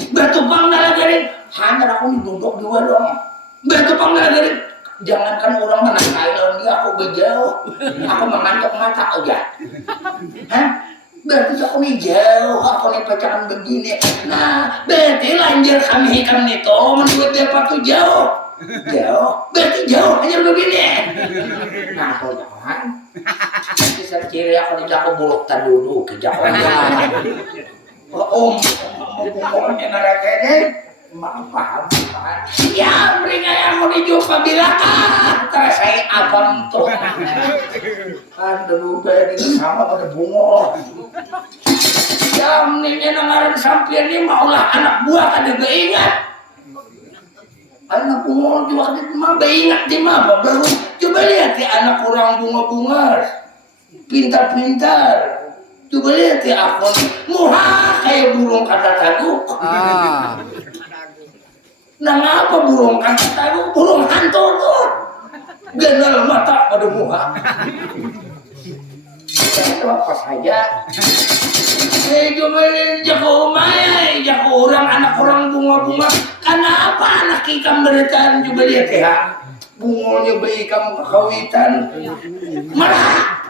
Batu pang nalagarin, hanya aku duduk dua dong. Batu pang nalagarin, jangankan orang mana kaya dia aku berjauh, aku mengantuk mata aja. Hah? Berarti aku nih jauh, aku nih pacaran begini. Nah, berarti lanjut kami hikam itu menurut dia tuh jauh, jauh. Berarti jauh hanya begini. Nah, kau jangan. Bisa ciri aku nih jago buluk dulu ke jago. Om narake paham. Ya, beringai aku dijumpa bilang terus saya abang tuh. Kan dulu dari sama pada bungo. Jam nih nangaran sampian ini maulah anak buah kada beingat. Anak bungo juga di mah beingat di mah baru. Coba lihat ya anak orang bunga-bunga. Pintar-pintar. Coba lihat ya aku muha kayak burung kata taguk. Nah ngapa burung kata taguk? Burung hantu tuh. Ganal mata pada muha. Itu apa saja? Coba lihat jago umay, jago orang anak orang bunga-bunga. Kenapa anak ikam berikan? Coba lihat ya. Bungolnya bayi kamu kekawitan. Marah.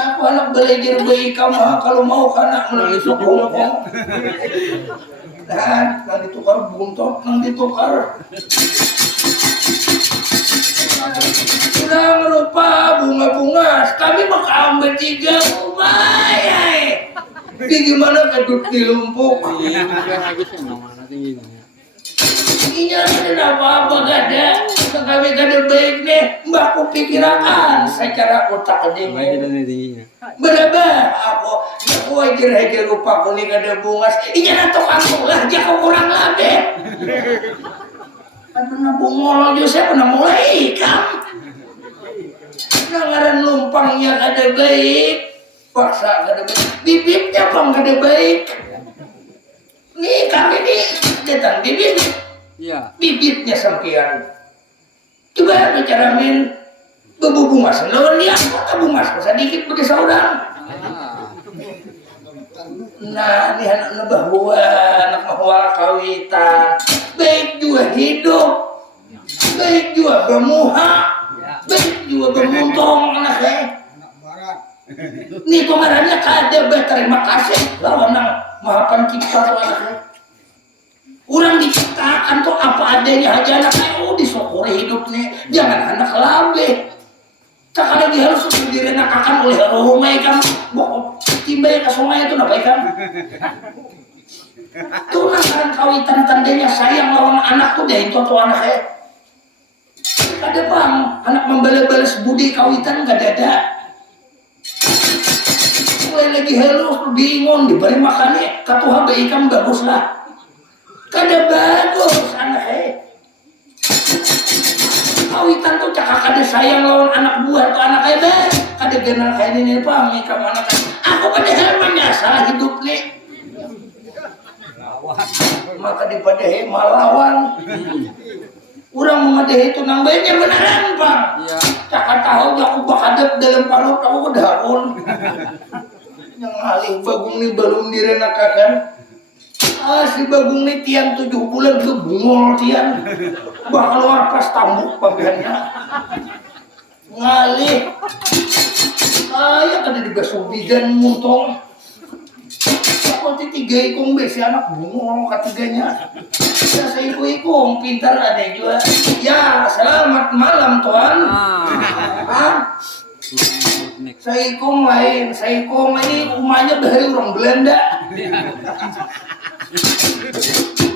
Aku anak belajar bayi kamu kalau mau anak melalui sokong. Dan nang ditukar buntot, nang ditukar. Sudah merupa bunga-bunga, kami maka ambil 3 umay. Gimana kedut di lumpuk? Iya, ada apa-apa gak ada. Kami kada baik nih, mbakku pikirakan secara otak ini. Berapa aku ajar lupa aku nih kada bungas. Iya nato aku lah, jangan kurang lagi. Kan pernah bungol aja saya pernah mulai kan. Nangaran lumpangnya kada baik, paksa kada baik, bibitnya pang kada baik. Nih kami nih datang bibit. Iya. Bibitnya sampian. Coba bicara min bebubungas lawan dia apa bungas sedikit bagi saudara. Nah ini anak nebah buah anak mahwal kawitan baik juga hidup baik juga bermuha baik juga bermuntong anaknya. Nih kemarinnya kada berterima kasih lawan nang maha pencipta anaknya. Orang diciptakan tuh apa adanya aja anaknya, disyukuri hidupnya, jangan anak labe. Tak ada dia harus direnakakan oleh rumah kan, bokok timbay ke sungai itu napai kan. Tuh nangaran kawitan tandanya sayang lawan anak tuh deh itu tuh anaknya. Ada bang, anak membalas budi kawitan gak ada. Mulai lagi halus bingung diberi makannya, katuha bayi kan bagus lah. Kada bagus anaknya. Kawitan tuh cakap kada sayang lawan anak buah tuh anaknya deh. Kada kenal kayak ini pahami kamu anaknya. Aku padahal menyasar hidup nih. Maka dipadahi malawan. Orang mengadahi itu nang banyak beneran bang. Cakap tahu aku bakadap dalam palut aku kedaun. Yang alih bagung nih belum direnakakan. Si bagung nih tiang 7 bulan ke bungol tiang bakal warpas tambuk bagiannya ngalih ya kada dibasuh bidan muntong aku 3 tiga ikung be si anak bungol ketiganya. Ya saya ikung pintar ada juga. Ya selamat malam tuan. Saya ikung lain, saya ikung ini rumahnya dari orang Belanda.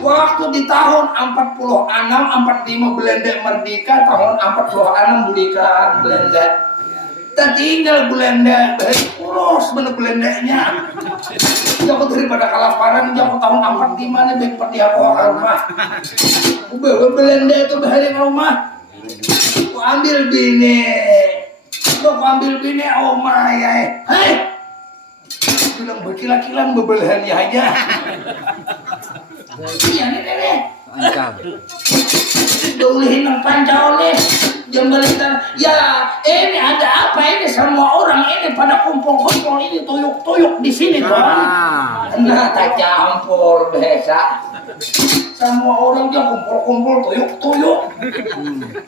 Waktu di tahun 46, 45 Belanda merdeka, tahun 46 bulikan Belanda. Kita tinggal Belanda, urus bener Belandanya. Jauh daripada kelaparan, jauh tahun 45 nih baik pergi aku ke rumah. Bawa Belanda itu bahari rumah. Aku ambil bini. Aku ambil bini oma ya. Hai. Bilang berkilan-kilan bebelahan ya aja. Iya nih. Dolehin ng panca oleh jembalitan. Ya ini ada apa ini semua orang ini pada kumpul-kumpul ini tuyuk-tuyuk di sini tuh. Nah tak campur biasa. Semua orang dia kumpul-kumpul tuyuk-tuyuk.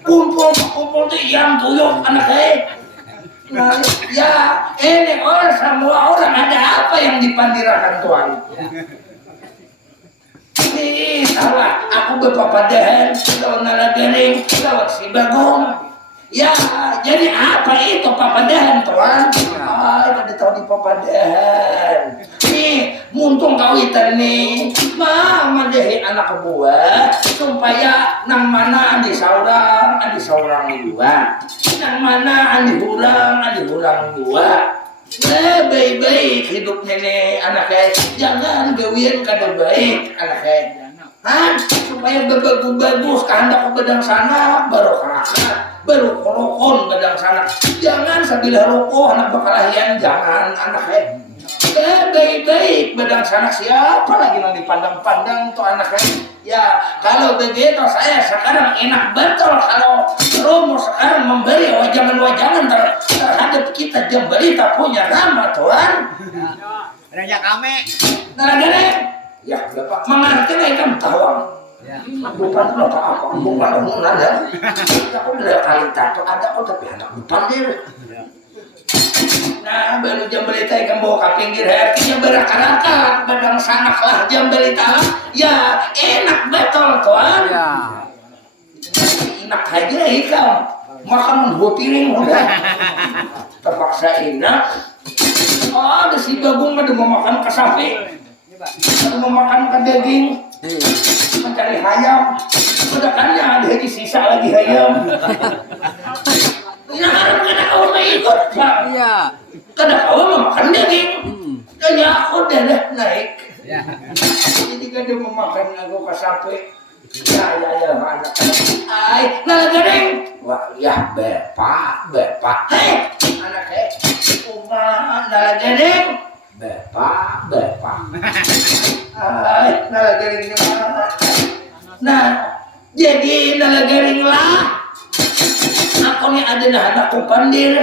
Kumpul-kumpul tuh yang tuyuk anak Nah, ya ini orang semua orang ada apa yang dipandirakan Tuhan? Ini salah, aku berpapadahan, lawan nalagaring, lawan si Bagong. Ya, jadi apa itu papadahan Tuhan? Kada tahu di papadahan. Nih, muntung kawitan nih, mama deh anak buah supaya nang mana andi saurang dua. Nang mana andi hurang dua. Baik-baik hidupnya nih anaknya, jangan gawian kada baik anaknya. Supaya bagus kehendak bedang sana baru kerakat, baru korokon bedang sana. Jangan sambil rokok anak bakalahian, jangan anaknya. Baik-baik bedang sana siapa lagi yang dipandang-pandang tuh anaknya. Ya kalau begitu saya sekarang enak betul kalau Romo sekarang memberi wajangan-wajangan terhadap kita jemberita punya nama Tuhan. Raja kami. Nah, ya Bapak mengerti kan tawang. Bukan apa bukan nada. Aku udah kali tato ada kok tapi anak bukan dia. Nah baru jemberita ikan bawa ke pinggir artinya berakar-akar badang sanak lah jemberita. Ya enak betul Tuhan. Enak aja ikan makan 2 piring udah terpaksa enak. Oh ada si Bagong ada mau makan ke sapi, ada mau makan ke daging, mencari ayam. Sedakannya ada lagi sisa lagi ayam. Nah karena kau mau ikut Pak. Karena kau mau makan daging. Dan ya aku udah naik. Jadi kada mau makan aku ke sapi. Ya anak. Ay, nalagaring. Wah, ya bepa. Hei, anak Uma nalagaring. Bepa. Ay, nalagaring mana? Nah, jadi nalagaring lah. Aku nih ada anak pandir.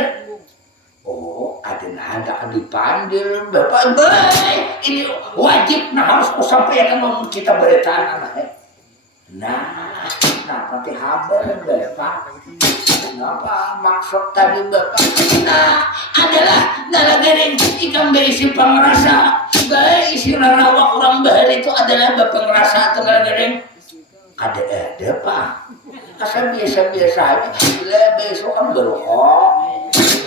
Oh, ada anak dipandir. Bapak, baik. Ini wajib harus ku sampaikan kita beritaan anaknya. Nah, pati haber Bapak. Kenapa maksud tadi Bapak? Nah, adalah nalagaring ikan berisi pengerasa. Baik isi rarawak orang bahar itu adalah pengerasa atau nalagaring. Ada Pak. Asal biasa-biasa aja. Bila besok kan berokok,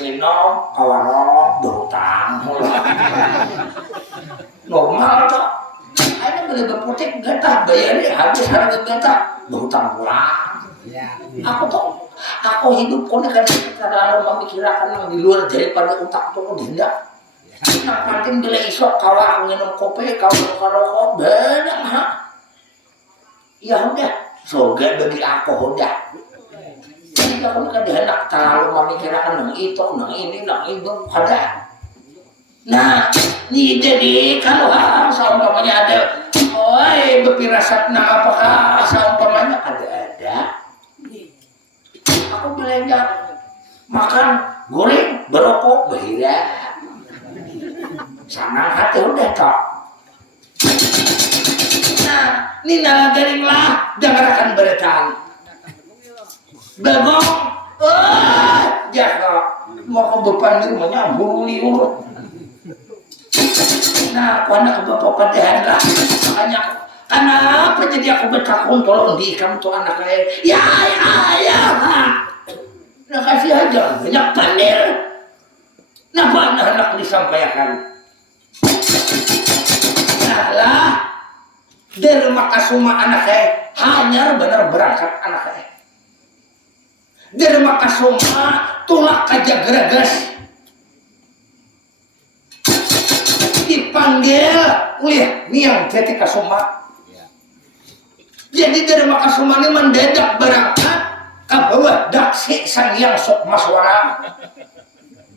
minum, kawarok, berutang. Normal Pak. Ada beli berputik getah bayarnya habis harga getah berhutang pulang. Aku hidup kok kan terlalu memikirkan yang di luar daripada utak tuh dindak. Nah nanti bila isok kawan minum kopi kau rokok banyak ya udah soga bagi aku udah. Jadi aku kan hendak terlalu memikirkan yang itu, yang ini, yang itu ada. Nah, ini jadi kalau seumpamanya ada, berpirasat nah apakah seumpamanya ada. Aku belanja makan goreng berokok beda. Sanang hati udah toh. Nah, ini nalagaring lah dengarkan beritaan. Bagong, jaga mau ke depan di rumahnya buru liur. Nah, karena bapak pedahan lah, makanya kenapa jadi aku bertakun tolong di kamu tuh anak saya. Ya, nah kasih aja banyak panir. Nah, mana anak disampaikan? Nah lah, dari Makasuma anak saya hanya benar berangkat anak saya. Dari Makasuma tulak aja geragas. Dipanggil oleh Niang Jati Kasuma. Jadi dari Makasuma ini mendadak berangkat ke bawah Daksi Sang Hyang Sukmaswara.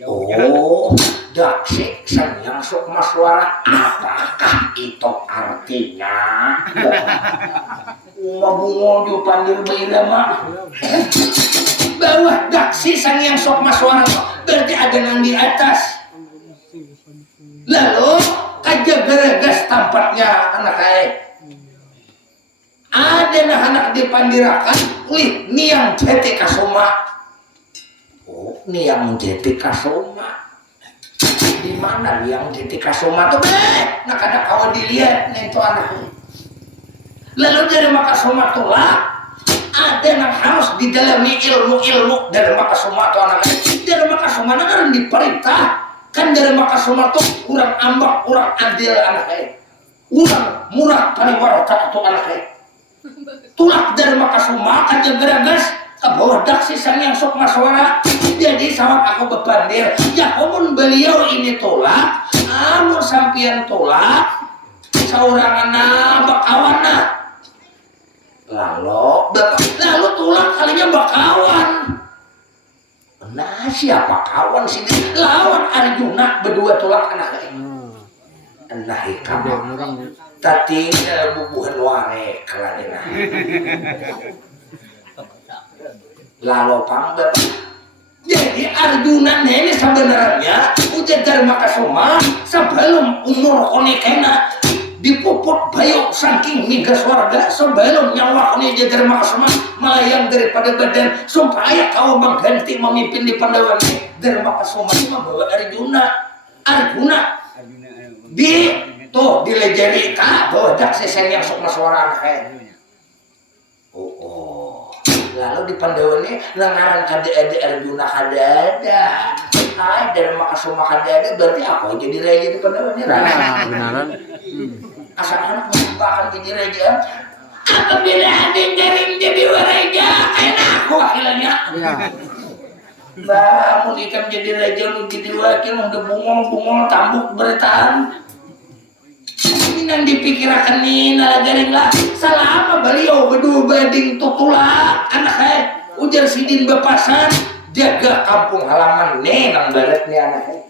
Oh, Daksi Sang Hyang Sukmaswara, apakah itu artinya? Mabungol juga panggil baila mah. Bawah Daksi Sang Hyang Sukmaswara berarti ada yang di atas. Lalu aja geragas tampaknya anak saya. Ada anak dipandirakan oleh Niang Jati Kasuma. Oh, Niang Jati Kasuma. Di mana Niang Jati Kasuma tuh? Nak ada kawan dilihat nih itu anaknya. Lalu dari Makasuma tuh lah ada yang harus didalami ilmu dari Makasuma tuh anaknya. Dari Makasuma kan diperintah. Kan dari Makasuma tuh kurang ambak, kurang adil anak saya. Kurang murah paling warata tuh anak saya. Tulak dari Makasuma aja geragas ke bawah Daksi Sang Hyang Sukmaswara. Jadi sama aku bebandir. Ya komun beliau ini tulak, amun sampian tulak, seorang anak bakawan nah. Lalu tulak kalinya bakawan. Nah siapa kawan sini lawan Arjuna berdua tulak anaknya. Nah kamu tadi bubuhan ware kaladena. Lalu panggat. Jadi Arjuna ini sebenarnya udah dari Makasuma sebelum umur konikena dipuput bayu saking migas warga sebelum nyawa ini jadi Makasuma melayang daripada badan supaya kau mengganti memimpin di Pandawa ini. Dari Makasuma ini membawa Arjuna di tuh di Lejerika bahwa Daksi Sang Hyang Sukmaswara anaknya. Oh lalu di Pandawa ini lengaran kada Arjuna kada ada. Dari Makasuma kada ada berarti apa jadi raja di Pandawa ini? Benaran. Asal anak menyumbangkan jadi raja. Apabila ada yang jadi raja, enak aku akhirnya. Bangun ikan jadi raja, lu jadi wakil, udah bungol tambuk bertahan. Ini yang dipikirkan nih, nalagaring lah. Selama beliau berdua bading tutulak, anak saya ujar sidin bepasan, jaga kampung halaman nih, nang barat nih anak saya.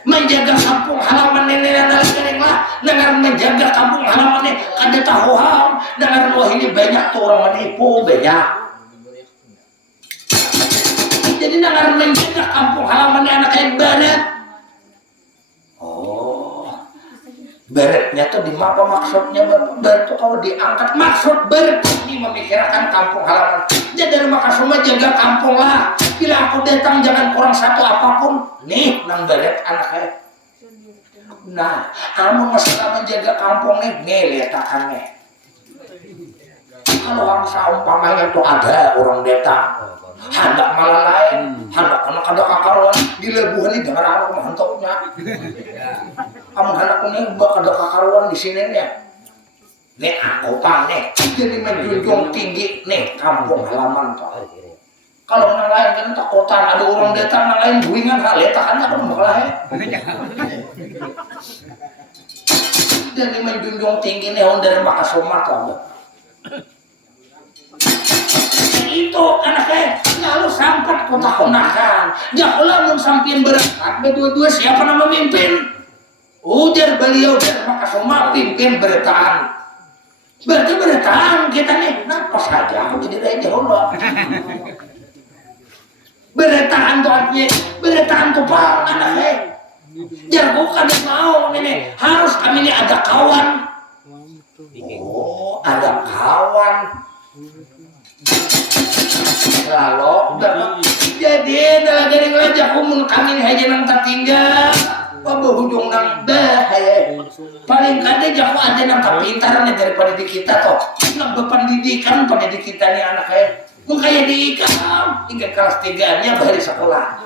Menjaga kampung halaman ini nalagaring lah, dengan menjaga kampung halaman ini kada tahu ham, dengan wah ini banyak tuh orang menipu banyak. Jadi dengan menjaga kampung halaman ini anak kayak barat. Oh, baratnya tuh di apa maksudnya barat tuh kalau diangkat maksud barat ini memikirkan kampung halaman. Jadi dari Makasuma jaga kampung lah. Bila aku datang jangan kurang satu apapun. Nih nang barat anak saya. Nah, kamu masalah menjaga kampung nih letakannya. Kalau orang saumpamanya tuh ada orang datang, hendak malah lain, hendak anak ada kakaruan di lebuhan ini dengan anak mantapnya. Kamu hendak ini bak ada kakaruan di sini nih. Nih aku nih, jadi menjunjung tinggi nih kampung halaman tuh. Kalau yang lain kan takutan ada orang datang yang lain buingan hal letakannya kan bakal jadi menjunjung tinggi nih dari Makasuma tuh. Itu anaknya lalu sampai kota konakan. Jakulah mun sampian berangkat berdua-dua siapa nama memimpin? Ujar beliau dari Makasuma pimpin bertahan. Berarti bertahan kita nih. Kenapa saja aku jadi raja Allah? Bertahan tuh artinya bertahan tuh pak anaknya. Jangan bukan mau ini harus kami ini ada kawan. Oh ada kawan. Lalu jadi dari raja kumun kami ini hanya nang tertinggal. Pabahudong nang bahaya. Paling kada jago ada nang kapintaran daripada di kita toh. Nang berpendidikan pada di kita nih anak kaya di ikam hingga kelas 3-nya bahari sekolah.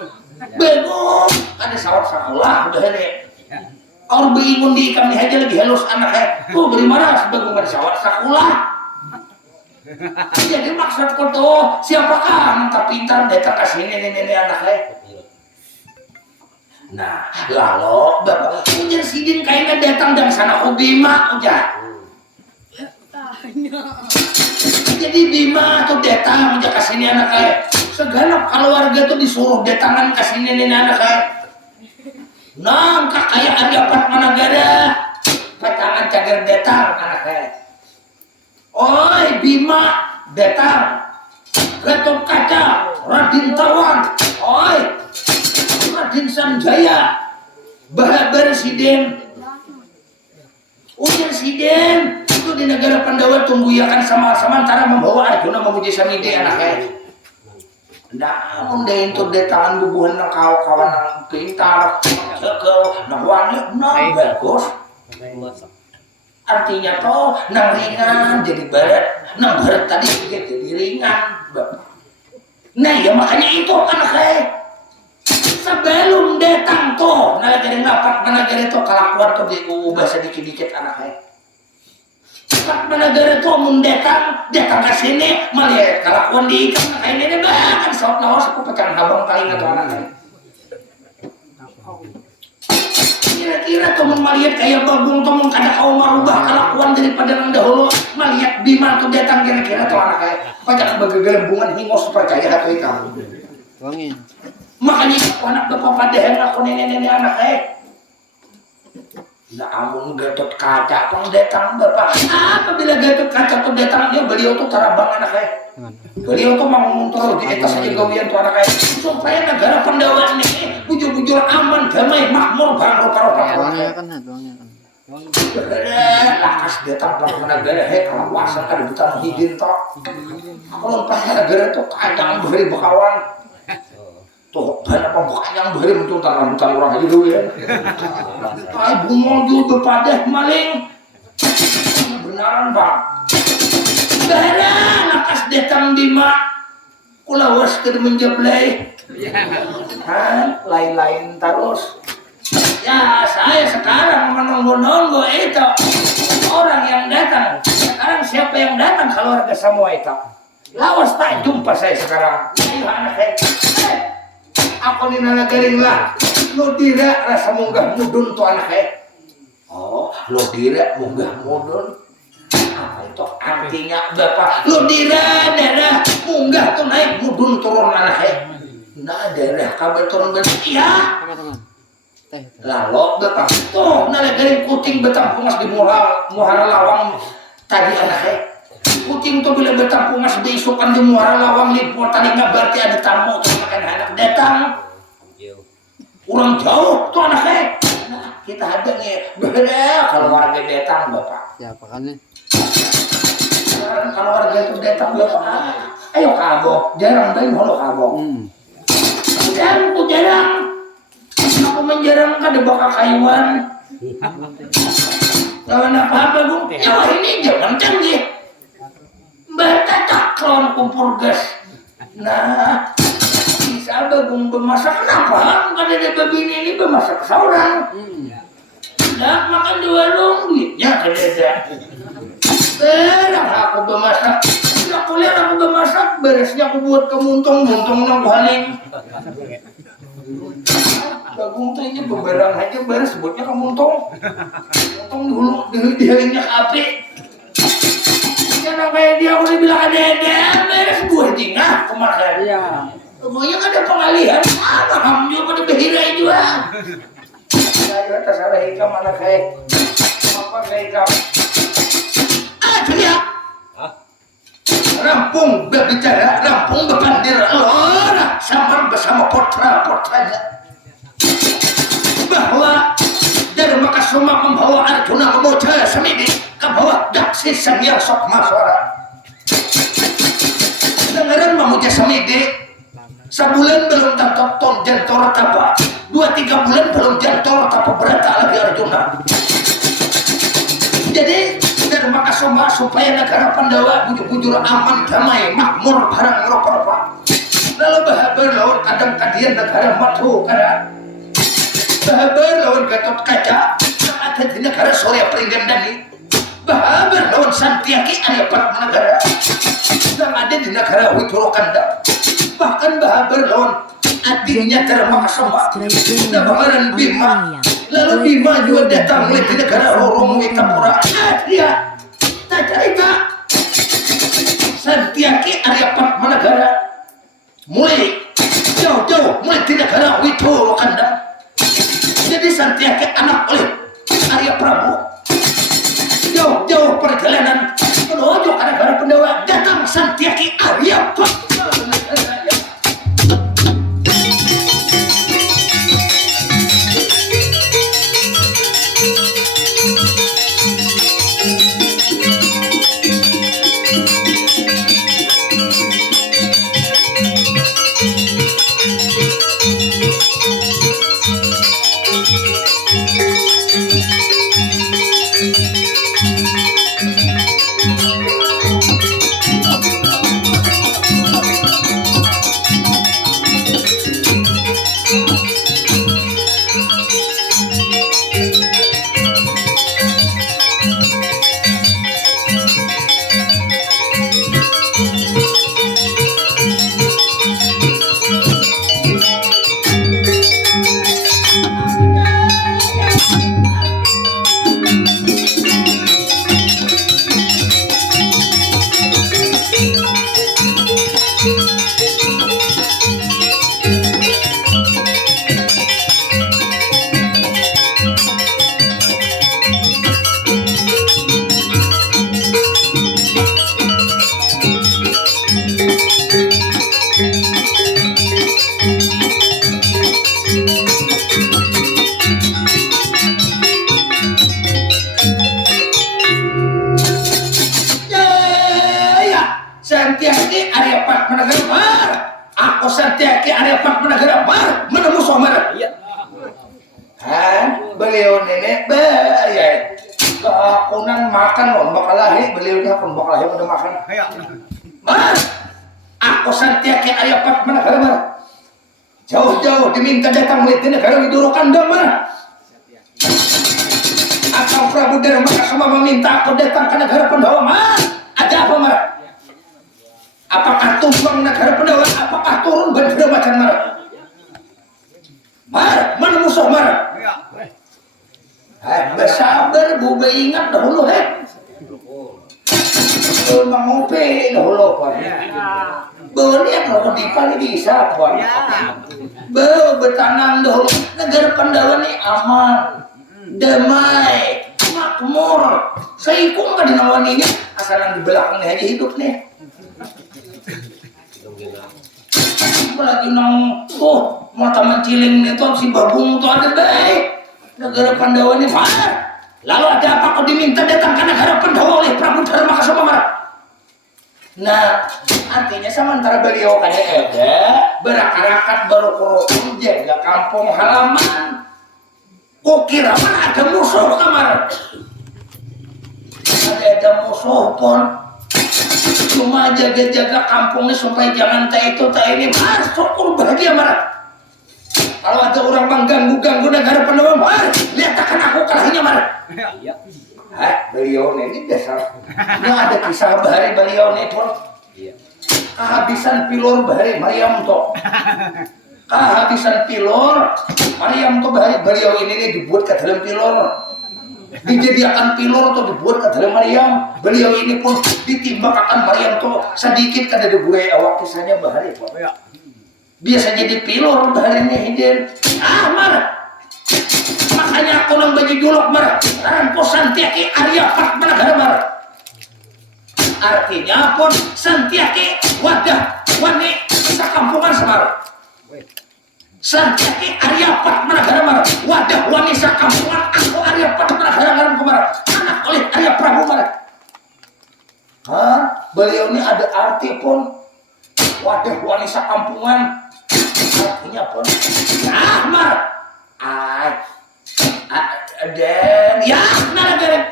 Bego ada sawat sekolah udah ini. Orang bingung di ikam nih aja lagi halus anak tuh beri marah sebego ada sawat sekolah. Jadi maksudku tuh siapakah nang kapintaran datang ke sini ini anak Nah, lalu bapak ujar sidin kayaknya datang dari sana ke Bima ujar. Jadi Bima tuh datang ujar ke sini anak segenap keluarga tuh disuruh datangan ke sini nih anak Nang kakak dapat managara patangan cagar datang anak Oi Bima datang. Gatot Kaca Raden Tawang. Oi Raden Sanjaya Bahabar Siden ujar Siden itu di negara Pandawa tunggu ya kan sama-sama antara membawa Arjuna memuji Samide anaknya namun deh itu tangan bubuhan ng kawan ng pintar ke wangi bagus artinya toh nang ringan jadi berat nang berat tadi jadi ringan nah ya makanya itu anaknya sebelum datang tuh nagari napak managari tuh kelakuan tuh diubah sedikit-dikit anaknya napak managari tuh mendatang datang ke sini melihat kelakuan di ikan anaknya ini bahkan saat nawas aku pecahan habang talinga tuh anaknya kira-kira tuh melihat kayak babung tuh mengkada kau merubah kelakuan daripada yang dahulu melihat Bima tuh datang kira-kira tuh anaknya pecahan bagagelembungan hingos percaya hatu ikan Wangi. makanya anak bapak padahal aku nenek-nenek anak nah amun Gatot Kaca pun datang bapak apabila Gatot Kaca tuh datang dia beliau tuh terabang anak beliau tuh mau muntur di atas aja gawian tuh anak supaya negara Pandawa ini bujur-bujur aman damai makmur bang rupa-rupa Wangi kan wangi kan. lakas datang ke negara kalau wasa kan bukan hidin toh aku lupa negara tuh kacang beri bekawan tuh banyak pembukaan yang beri muncul tangan orang aja dulu ya ibu mojo berpadah maling benaran bang gara lakas datang di mak kulawas ke menjeblay lain-lain terus ya saya sekarang menunggu-nunggu itu orang yang datang sekarang siapa yang datang keluarga semua itu lawas tak jumpa saya sekarang ayo anak aku ninalagaring lah lo dira rasa munggah mudun tuh anaknya oh lo dira munggah mudun apa itu artinya bapak lo dira darah munggah tuh naik mudun turun anaknya nah darah kabar turun bersih iya lalu bapak tuh nalagaring kuting betampungas di muara lawang tadi anaknya kuting tuh bila betampungas diisukan di muara lawang lipur tadi nggak berarti ada tamu tuh makan anak datang kurang jauh tuh anaknya nah kita ada nih beda kalau warga datang bapak Siapa kan nih? sekarang kalau warga itu datang bapak ayo kabok jarang bayi mau kabok jarang aku menjarang kan bakal kayuan lawan apa-apa bu ya ini jangan canggih baca caklon kumpul gas nah bisa bagung bemasak kenapa kan ada babini ini bemasak seorang nah makan di warung duitnya kededa berang aku bemasak aku lihat aku bemasak beresnya aku buat kemuntung nang baling bagung tanya beberang aja beres sebutnya kemuntung muntung dulu dihalingnya ke api yang kayak dia udah bilang ada beres buah tinggal kemarin iya pokoknya ada pengalihan apa kamu juga pada berhirai juga saya terserah hikam mana kayak apa kayak hikam teriak rampung berbicara rampung berpandir orang samar bersama portra-portranya bahwa Dharma Kasuma membawa Arjuna memuja Samide ke bawah daksi Sanghyang Sokmaswara dengaran memuja Samide sebulan belum tertonton jantora tapa 2-3 bulan belum jantol apa berata lagi Arjuna. Jadi dari Makasoma supaya negara Pandawa bujur-bujur aman damai makmur barang ngeropa-ropa. Lalu bahabar lawan kadang kadian negara Matu kada. Bahabar lawan Gatot Kaca yang ada di negara Surya Pringgandani. Bahabar lawan Santiaki Aryapat negara yang ada di negara Widoro Kanda. Bahkan bahabar lawan adiknya Dharma Kasoma Nabaran Bima. Lalu Bima juga datang di negara Rorong Witapura. Dia tak cerita Santiaki Aryapat negara mulai jauh-jauh mulai di negara Widoro Kanda. Jadi Santiaki anak oleh Arya Prabu jauh-jauh perjalanan menuju ke negara Pandawa datang Santiaki Aryapat. Santiaki Aryapat menegara Mar. Aku Santiaki Aryapat menegara Mar. Menemu somar. Iya. Kan beliau nenek bayar. Keakunan makan loh bakal lahir beliaunya pun bakal lahir udah makan. Mar. Aku Santiaki Aryapat menegara Mar. Jauh-jauh diminta datang melihat negara Widoro Kanda Mar. Akang Prabu Dharma Kasoma meminta aku datang ke negara Pandawa Mar. Ada apa Mar? Apakah tumpang negara Pandawa? Apakah turun berbeda macam Mar? Mar, mana musuh Mar? Bersabar, bube ingat dahulu mengopi dahulu Pak. Boleh kalau dipani bisa Pak. Bertanam dahulu negara Pandawa ini aman, damai, makmur. Saya ikut nggak dinawaninya, asalan di belakangnya aja hidup nih. Lagi nong mata menciling itu si babung tuh ada baik negara Pandawa ini Mar. Lalu ada apa kau diminta datang ke negara Pandawa oleh Prabu Dharma Kasoma Mar? Nah artinya sementara beliau kada ada berakar-akar berukur-ukur jaga kampung halaman. Kok kira mana ada musuh kamar? Ada musuh pun cuma jaga-jaga kampungnya supaya jangan tak itu tak ini Mar. Syukur bahagia Mar. Kalau ada orang mengganggu negara Pandawa Mar, lihatkan aku kalahnya Mar. Beliau ini dasar nggak ada kisah bahari beliau ini pun kehabisan pilur bahari Maryam toh. Kehabisan pilur Maryam toh bahari beliau ini dibuat ke dalam pilur. Dijadikan pilur atau dibuat ke dalam Maryam. Beliau ini pun ditimbangkan Maryam tuh sedikit kada dibuai awak kisahnya bahari Pak. Biasa jadi pilur bahari ini hidin. Mar. Makanya aku nang baju julok Mar. Rampo Santiaki Aryapat menegara Mar. Artinya pun Santiaki wadah wani sakampungan Semar. Santiaki Aryapat menegara Mar. Wadah wani sakampungan aku Aryapat menegara Mar. Anak oleh Arya Prabu Mar. Beliau ini ada arti pun wadah wani sakampungan. Artinya pun Mar. Dan ya nalagaring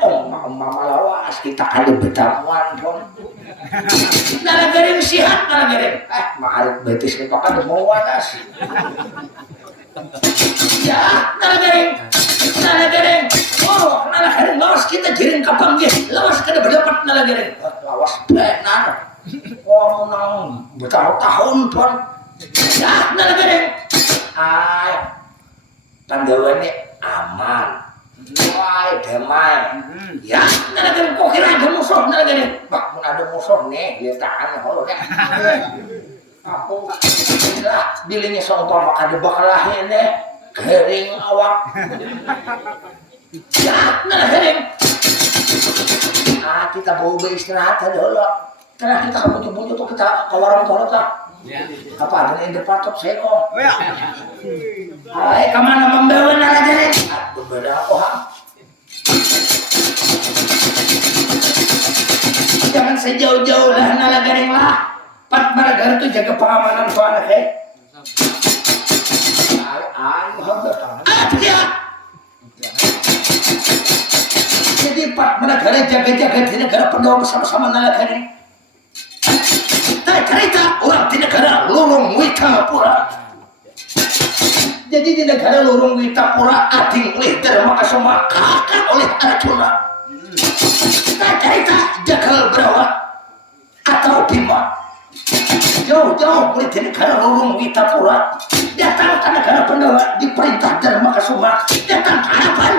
malawas kita ada betamuan pun nalagaring sihat nalagaring maarif betis kita kan mau wadas ya nalagaring oh nalagaring lawas kita jiring kapanggih lawas kada berdapat nalagaring lawas benar oh nang bertahun-tahun pun ya nalagaring pandawannya aman wah damai ya nalagaring kok kira ada musuh nalagaring bak mun ada musuh nih dia tahan holo nih aku lah bilingnya songkol ada bakalah ini kering awak ya nalagaring kita bawa beristirahat dulu karena kita kamu jemput tuh kita ke warung tolong tak apa ada yang depan top sekong hai kemana membawa nalagaring berbeda aku jangan sejauh-jauh lah nalagaring lah pat nalagaring tuh jaga pengamanan tuh anak dia jadi pat nalagaring jaga-jaga di negara penduduk bersama-sama nalagaring cerita orang di negara Lorong Witapura. Jadi di negara Lorong Witapura ading oleh Dharma Kasoma kakak oleh Arjuna. Cerita Jakal Brawa atau Bima jauh-jauh oleh di negara Lorong Witapura datang ke negara Pandawa diperintah Dharma Kasoma datang ke hadapan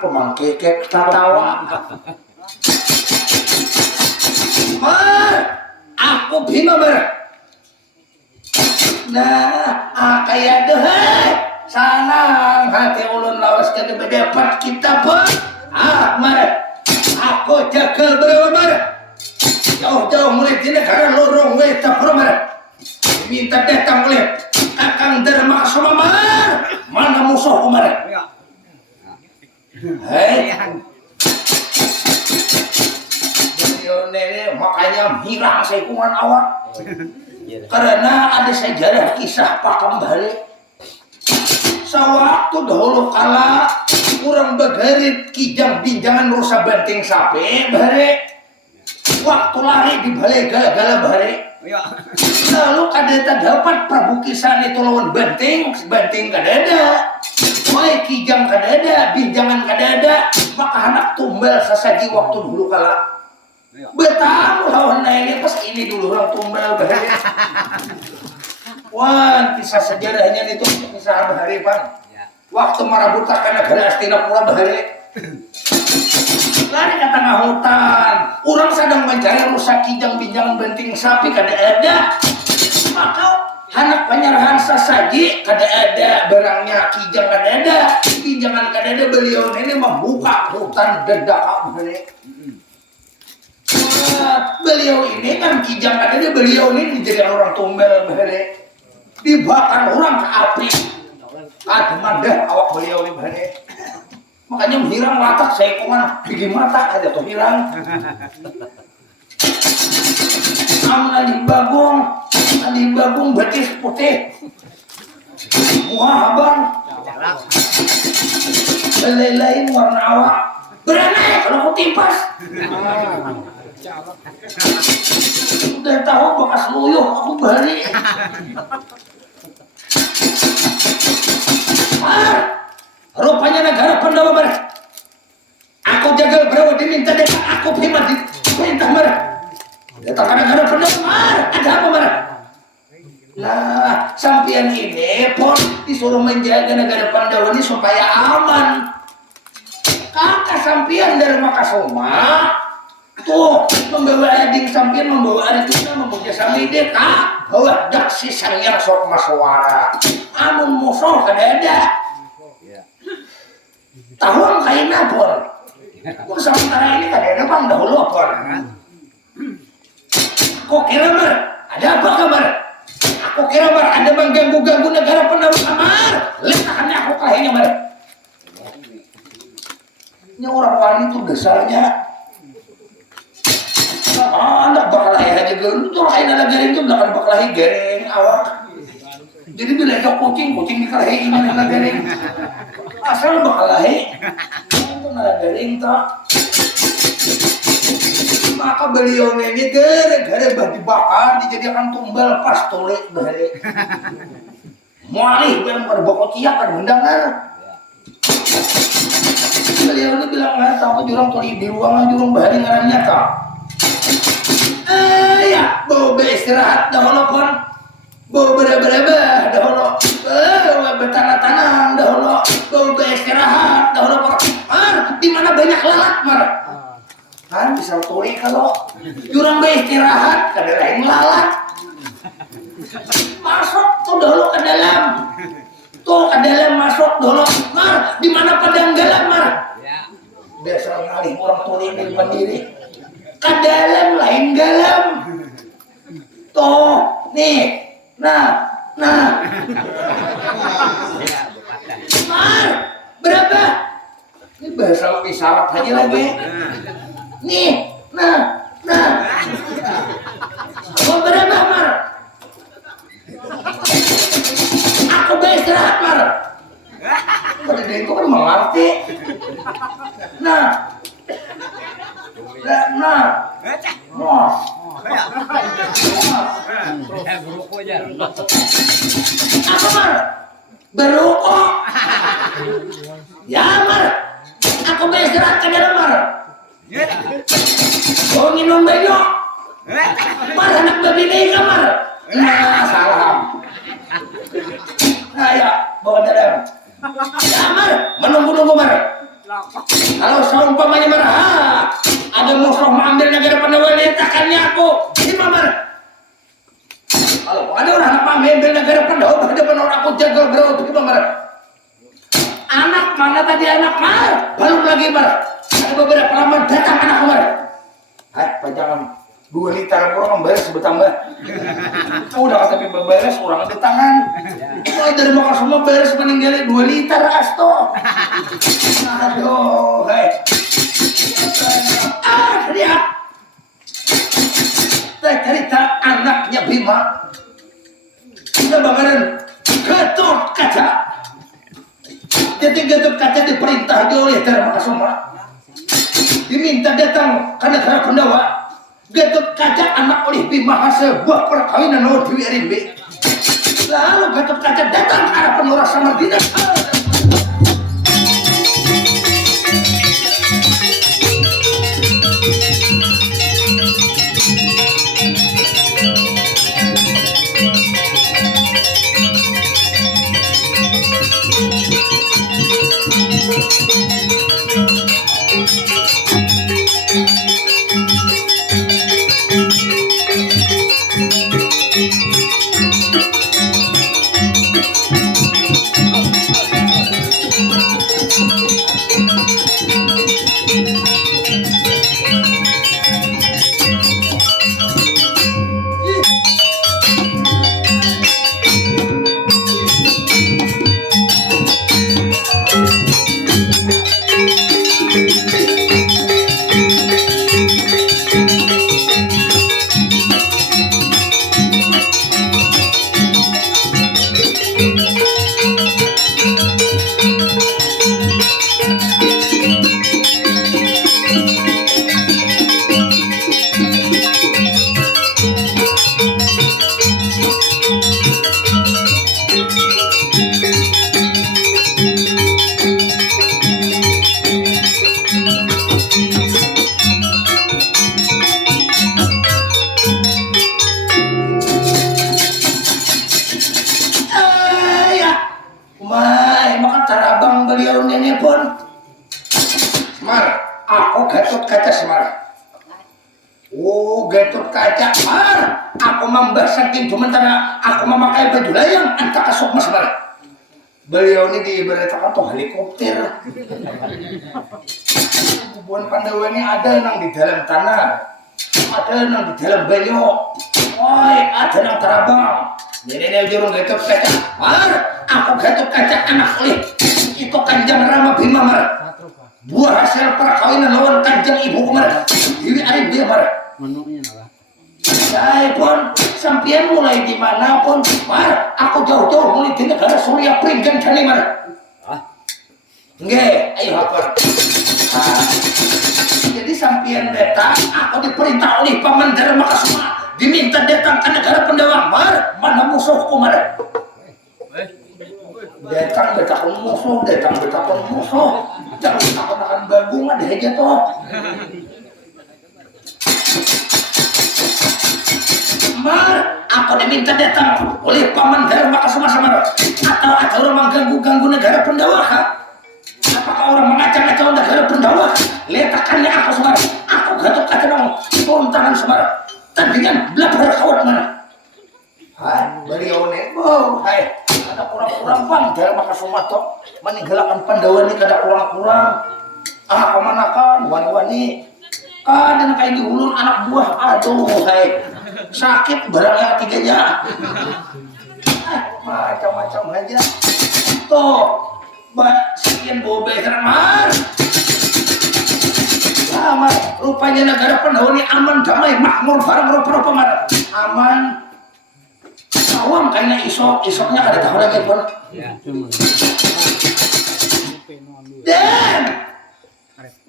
pemangkikek tawa. Aku Bima Mar. Nah, kayak deh. Sanang hati ulun lawas kena berdapat kita pun. Mar. Aku Jakal Brawa Mar. Jauh-jauh mulai di negara Lorong Witapura Mar. Minta datang oleh Kakang Dharma Kasoma Mar. Mana musuhku Mar? Hei, makanya hirang saya kuman awak karena ada sejarah kisah pakam balik sewaktu dahulu kala kurang begarit kijang binjangan rusa banting sapi bare waktu lari di balai gala-gala bare lalu kada dapat Prabu Kisan itu lawan banting kadada Wai kijang kadada, binjangan kadada, maka anak tumbal sesaji waktu dulu kala. Betamu lawan naiknya pas ini dulu orang tumbal bahaya. Wah, kisah sejarahnya itu kisah bahari Pan. Waktu marabutakan negara Hastinapura bahari. Lari ke tengah hutan, orang sedang mencari rusak kijang binjang benting sapi kada ada. Maka anak penyerahan sesaji kada ada, barangnya kijang kada ada, binjangan kada ada. Beliau ini membuka hutan dedak bahari. Beliau ini kan kijang ada, beliau ini dijadikan orang tumbal bahari, dibakar orang ke api, ada madah awak beliau ini bahari, makanya hilang latak saya kuman bikin mata ada tuh hilang. Amun aling bagong betis putih, muha abang, lain warna awak, beranai kalau kutimpas. Udah tahu bekas luyuh aku balik. Rupanya negara Pandawa Barat. Aku jagal berawa diminta datang aku hemat di perintah Barat. Datang ke negara Pandawa Barat. Ada apa Barat? Lah, sampian ini pun disuruh menjaga negara Pandawa ini supaya aman. Kakak sampian dari Makasoma. Tuh, membawa ading sampian, membawa adik kita, membawa samide kak, bawa dak si sayang sok maswara. Amun musuh kada ada. Tahun kain napon. Kok sementara ini kada ada bang dahulu apa? Kok kira Mar? Ada apa kabar? Aku kira Mar ada bang ganggu negara Pandawa kamar. Letakkannya aku kelahinya Mar. Ini orang wani tuh dasarnya. Anak bakal lahir aja geng, itu lain ada garing itu belakang bakal lahir garing awak. Jadi bila ada kucing dikalahin ini ada garing. Asal bakal lahir, itu ada garing tak. Maka beliau ini gara-gara dibakar dijadikan tumbal pas tulik bahari. Mualih bilang pada bokok tiap kan mendengar. Beliau ini bilang nggak tahu jurang tulis di ruangan jurang bahari ngarannya tak. Ya, bawa beristirahat dahulu pun, bawa beraba dahulu, bawa bertanah-tanah dahulu, bawa beristirahat dahulu pun. Di mana banyak lalat Mar? Kan bisa tulis kalau jurang beristirahat, kada lain lalat. Masuk tuh dahulu ke dalam, tuh ke dalam masuk dahulu. Mar, di mana padang galam Mar? Biasa ngalih orang tulis di depan diri. Ke dalam lain galam. Tuh, nih. Nah. Mar, berapa? Ini bahasa isyarat aja lagi. Nih, nah. Mau berapa Mar? Aku beristirahat Mar. Pada dia itu kan mengerti. Nah. Apa Mar? Berukok. Ya Mar. Aku beristirahat ke dalam Mar. Mau minum banyak. Mar anak babi nih Mar. Nah salam. Nah ya bawa dalam. Ya Mar menunggu Mar. Kalau seumpamanya Mar, ada musuh mengambil negara Pandawa letakkannya aku. Ini Mar. Kalau ada orang mengambil negara Pandawa, ada orang aku jagal berapa begitu Mar. Anak mana tadi anak Mar? Belum lagi Mar. Ada beberapa lama datang anak Mar. Panjangan 2 liter orang beres bertambah. Udah tapi beres orang ada tangan. Mulai dari bakal semua beres meninggalnya 2 liter asto. Aduh, lihat. Cerita anaknya Bima. Sudah bangaran Gatot Kaca. Jadi Gatot Kaca diperintah oleh Dharma Kasoma. Diminta datang ke negara Pandawa. Gatot Kaca anak oleh Bima hasil sebuah perkawinan oleh Dewi Arimbi. Lalu Gatot Kaca datang ke arah Penora Samardina. Gatot Kaca Semarang. Oh, Gatot Kaca. Aku membah saking sementara aku memakai baju layang antak kasuk Mas Semarang. Beliau ini diibaratkan tuh helikopter. Kubuan Pandawa ini ada yang di dalam tanah, ada yang di dalam banyu, ada yang terabang. Ini jurung Gatot Kaca. Aku Gatot Kaca anak oleh itu Kanjeng Rama Bima Mar. Buah hasil perkawinan lawan Kanjeng Ibu Kumar. Dewi Arif dia Mar. Menunya lah. Saya pun sampian mulai di mana pun, Mar, aku jauh-jauh mulai di negara Surya Pringgan kali Mar. Nggih, ayo hafal. Jadi sampian datang, aku diperintah oleh Paman Dharma Kasuma, diminta datang ke negara Pandawa. Mar, mana musuhku Mar? Datang musuh, jangan takut-takut bagung ada aja toh. Mar, aku diminta datang oleh Paman Dharma Kasuma Samara. Atau ada orang mengganggu negara Pandawa? Apakah orang mengacau-ngacau negara Pandawa? Letakkannya aku Semara. Aku Gatot Kaca dong, turun tangan Semara. Tandingan belabar kawat mana? Hai, beliau nih, hai, ada kurang-kurang Bang Dharma Kasuma toh meninggalkan Pandawa ini kada kurang-kurang. Kemanakan wani-wani? Dan kayak diulur anak buah, aduh, hai. Sakit barangnya tiganya. Macam-macam aja. Tuh, sekian bobe Mar. Mar, rupanya negara Pandawa ini aman, damai, makmur, barang rupa-rupa Mar. Aman. Awam kayaknya isoknya ada tahu lagi pun. Dan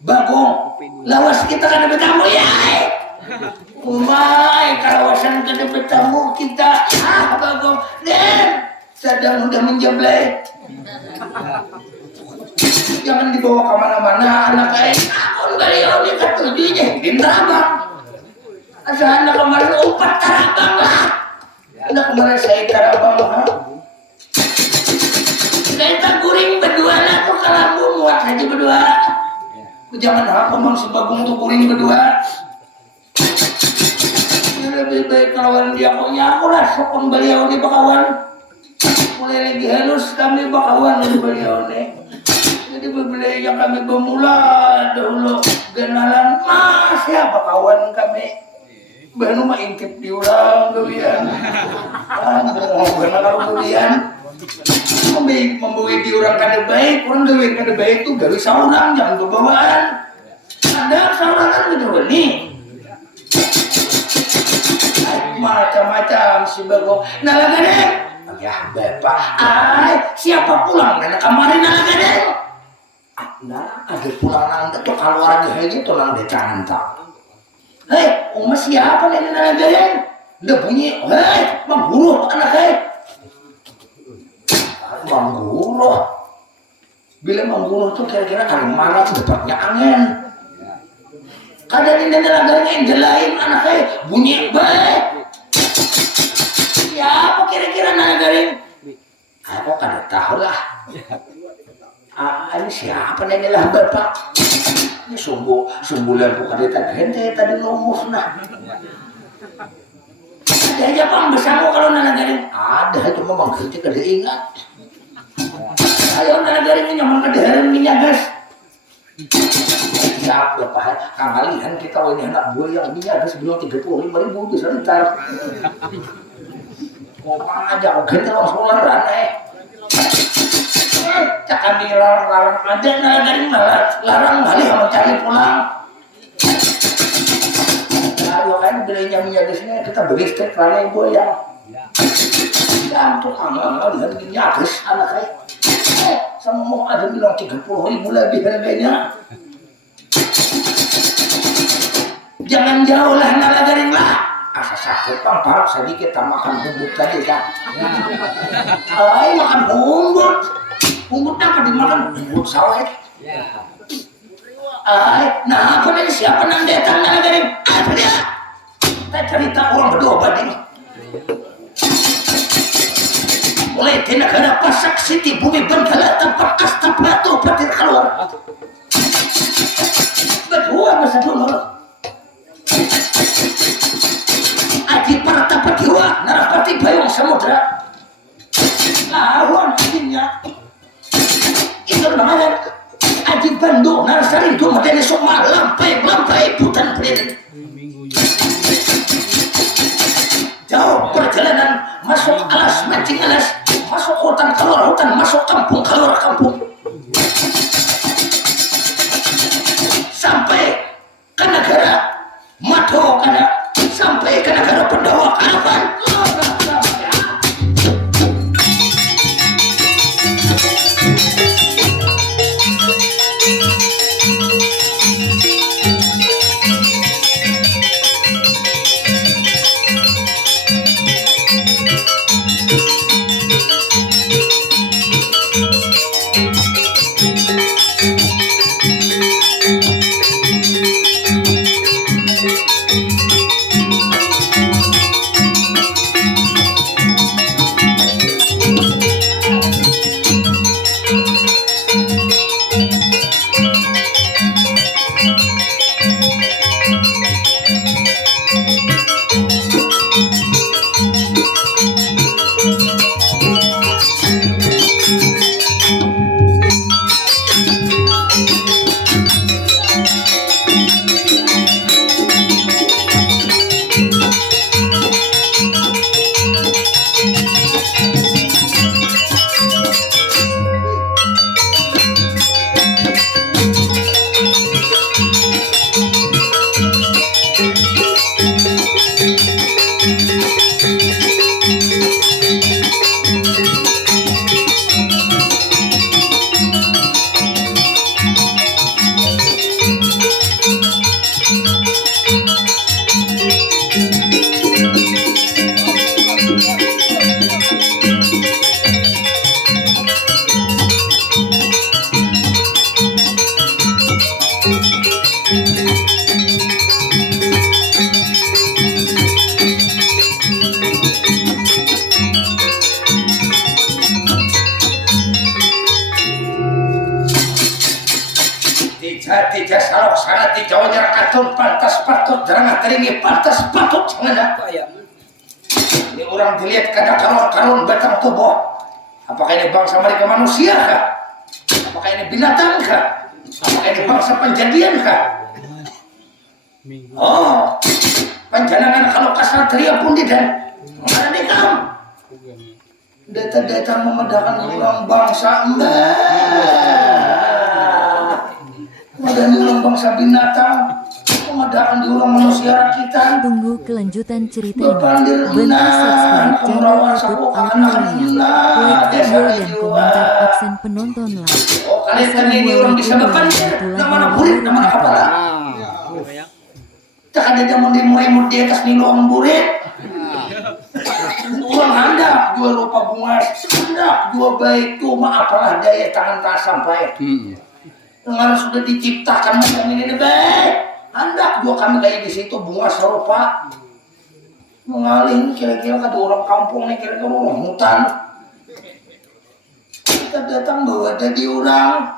Bagong, lawas kita kan ada tamu ya. Umay, kawasan kada bertamu kita. Bagong, dan sedang udah menjablay. Jangan dibawa kemana-mana anak akun beliau ini ketujuhnya di Tarabang. Asal anak kemarin 4 Tarabang lah. Anak kemarin saya Tarabang lah. Kita guring berdua lah tuh kalau muat aja berdua. Jangan apa Bang si Bagong tuh guring berdua. Lebih baik kawan dia punya aku lah sokong beliau di bakawan. Mulai lagi halus kami bakawan di beliau nih. Jadi berbeda yang kami bermula dahulu kenalan siapa kawan kami. Baru mah intip diulang kemudian. Benar kalau kemudian membawa diulang kada baik, orang gawin kada baik itu gawe saurang jangan berbawaan. Ada saurangan gitu nih. Macam-macam si Bagong. Nalagadeng. Ya Bapak. Siapa pulang dari kemarin nalagadeng? Nah, ada pulang nanti tuh kalau orang ini tuh nang decantak. Hei, siapa nih nalagadeng? Udah bunyi, hei, mengguru anak mengguru. Bila mengguru tuh kira-kira hari mana tuh dapatnya angin. Kadang ini nalagadeng yang jelain anak bunyi baik. Siapa kira-kira nalagadeng? Aku kada tahu lah. Ini siapa nih lah Bapak? Ini sumbulan bukan tadi lumus nah. Ada aja Bang bersama kalau nalagadeng. Ada cuma Bang kita kada ingat. Ayo nalagadeng ini nyaman kada hari ini gas. Siap Bapak, kalian kita ini anak buah yang minyak gas belum 35.000 bisa ntar. Ngomong aja, kita langsung larang cak kami larang aja nalagadeng larang kali sama cari pulang. Ayo kan belinya minyak gas ini kita beli stek karena ibu yang untuk amal dan minyak gas anak semua ada bilang 30.000 lebih harganya. Jangan jauh lah nalagadeng lah. Asa sakit Bang, parah sedikit makan humbut tadi kan. Ay, makan humbut. Humbut apa dimakan? Humbut sawit. Ay, nah apa nih siapa nang datang nalagadeng? Apa dia? Kita cerita orang berdua bading. Mulai di negara Pasak Siti, bumi Bengkala, tempat Asta Batu petir keluar. Berdua sadulur. Aji para tapatiwa narapati bayong samudra. Lawan ajinya. Itu namanya Aji Bandung Narsari itu materi semua lampai putan pelin. Jauh perjalanan masuk alas mancing alas, masuk hutan keluar hutan, masuk kampung keluar kampung, sampai ke negara Mado kana, sampai ke negara Pendawa Kalapan. Tiga salok sana di Jawa Katun pantas patut jarang terini pantas patut ngada ya. Ini orang dilihat kada karun batang tubuh. Apakah ini bangsa mereka manusia kah? Apakah ini binatang kah? Apakah ini bangsa penjadian kah? Oh, penjanangan kalau kasatria pun tidak ada di kamu. Data-data memedahkan orang bangsa dan ulang bangsa binatang, memedahkan di ulang manusia kita. Tunggu kelanjutan ceritanya. Berpandir Bantu subscribe channel YouTube Alfiwaya. Like video dan komentar absen penonton live. Oh, kalian ini orang bisa berpandir. Nama burit, nama apa lah? Tak ada zaman dimulai di atas ni luang burit. Uang hendak jual lupa bunga, hendak jual baik cuma apalah daya tangan tak sampai. Dengan sudah diciptakan macam ini baik, hendak juga kami kayak di situ bunga serupa mengalih kira-kira kata orang kampung nih kira-kira orang hutan kita datang bawa ada di orang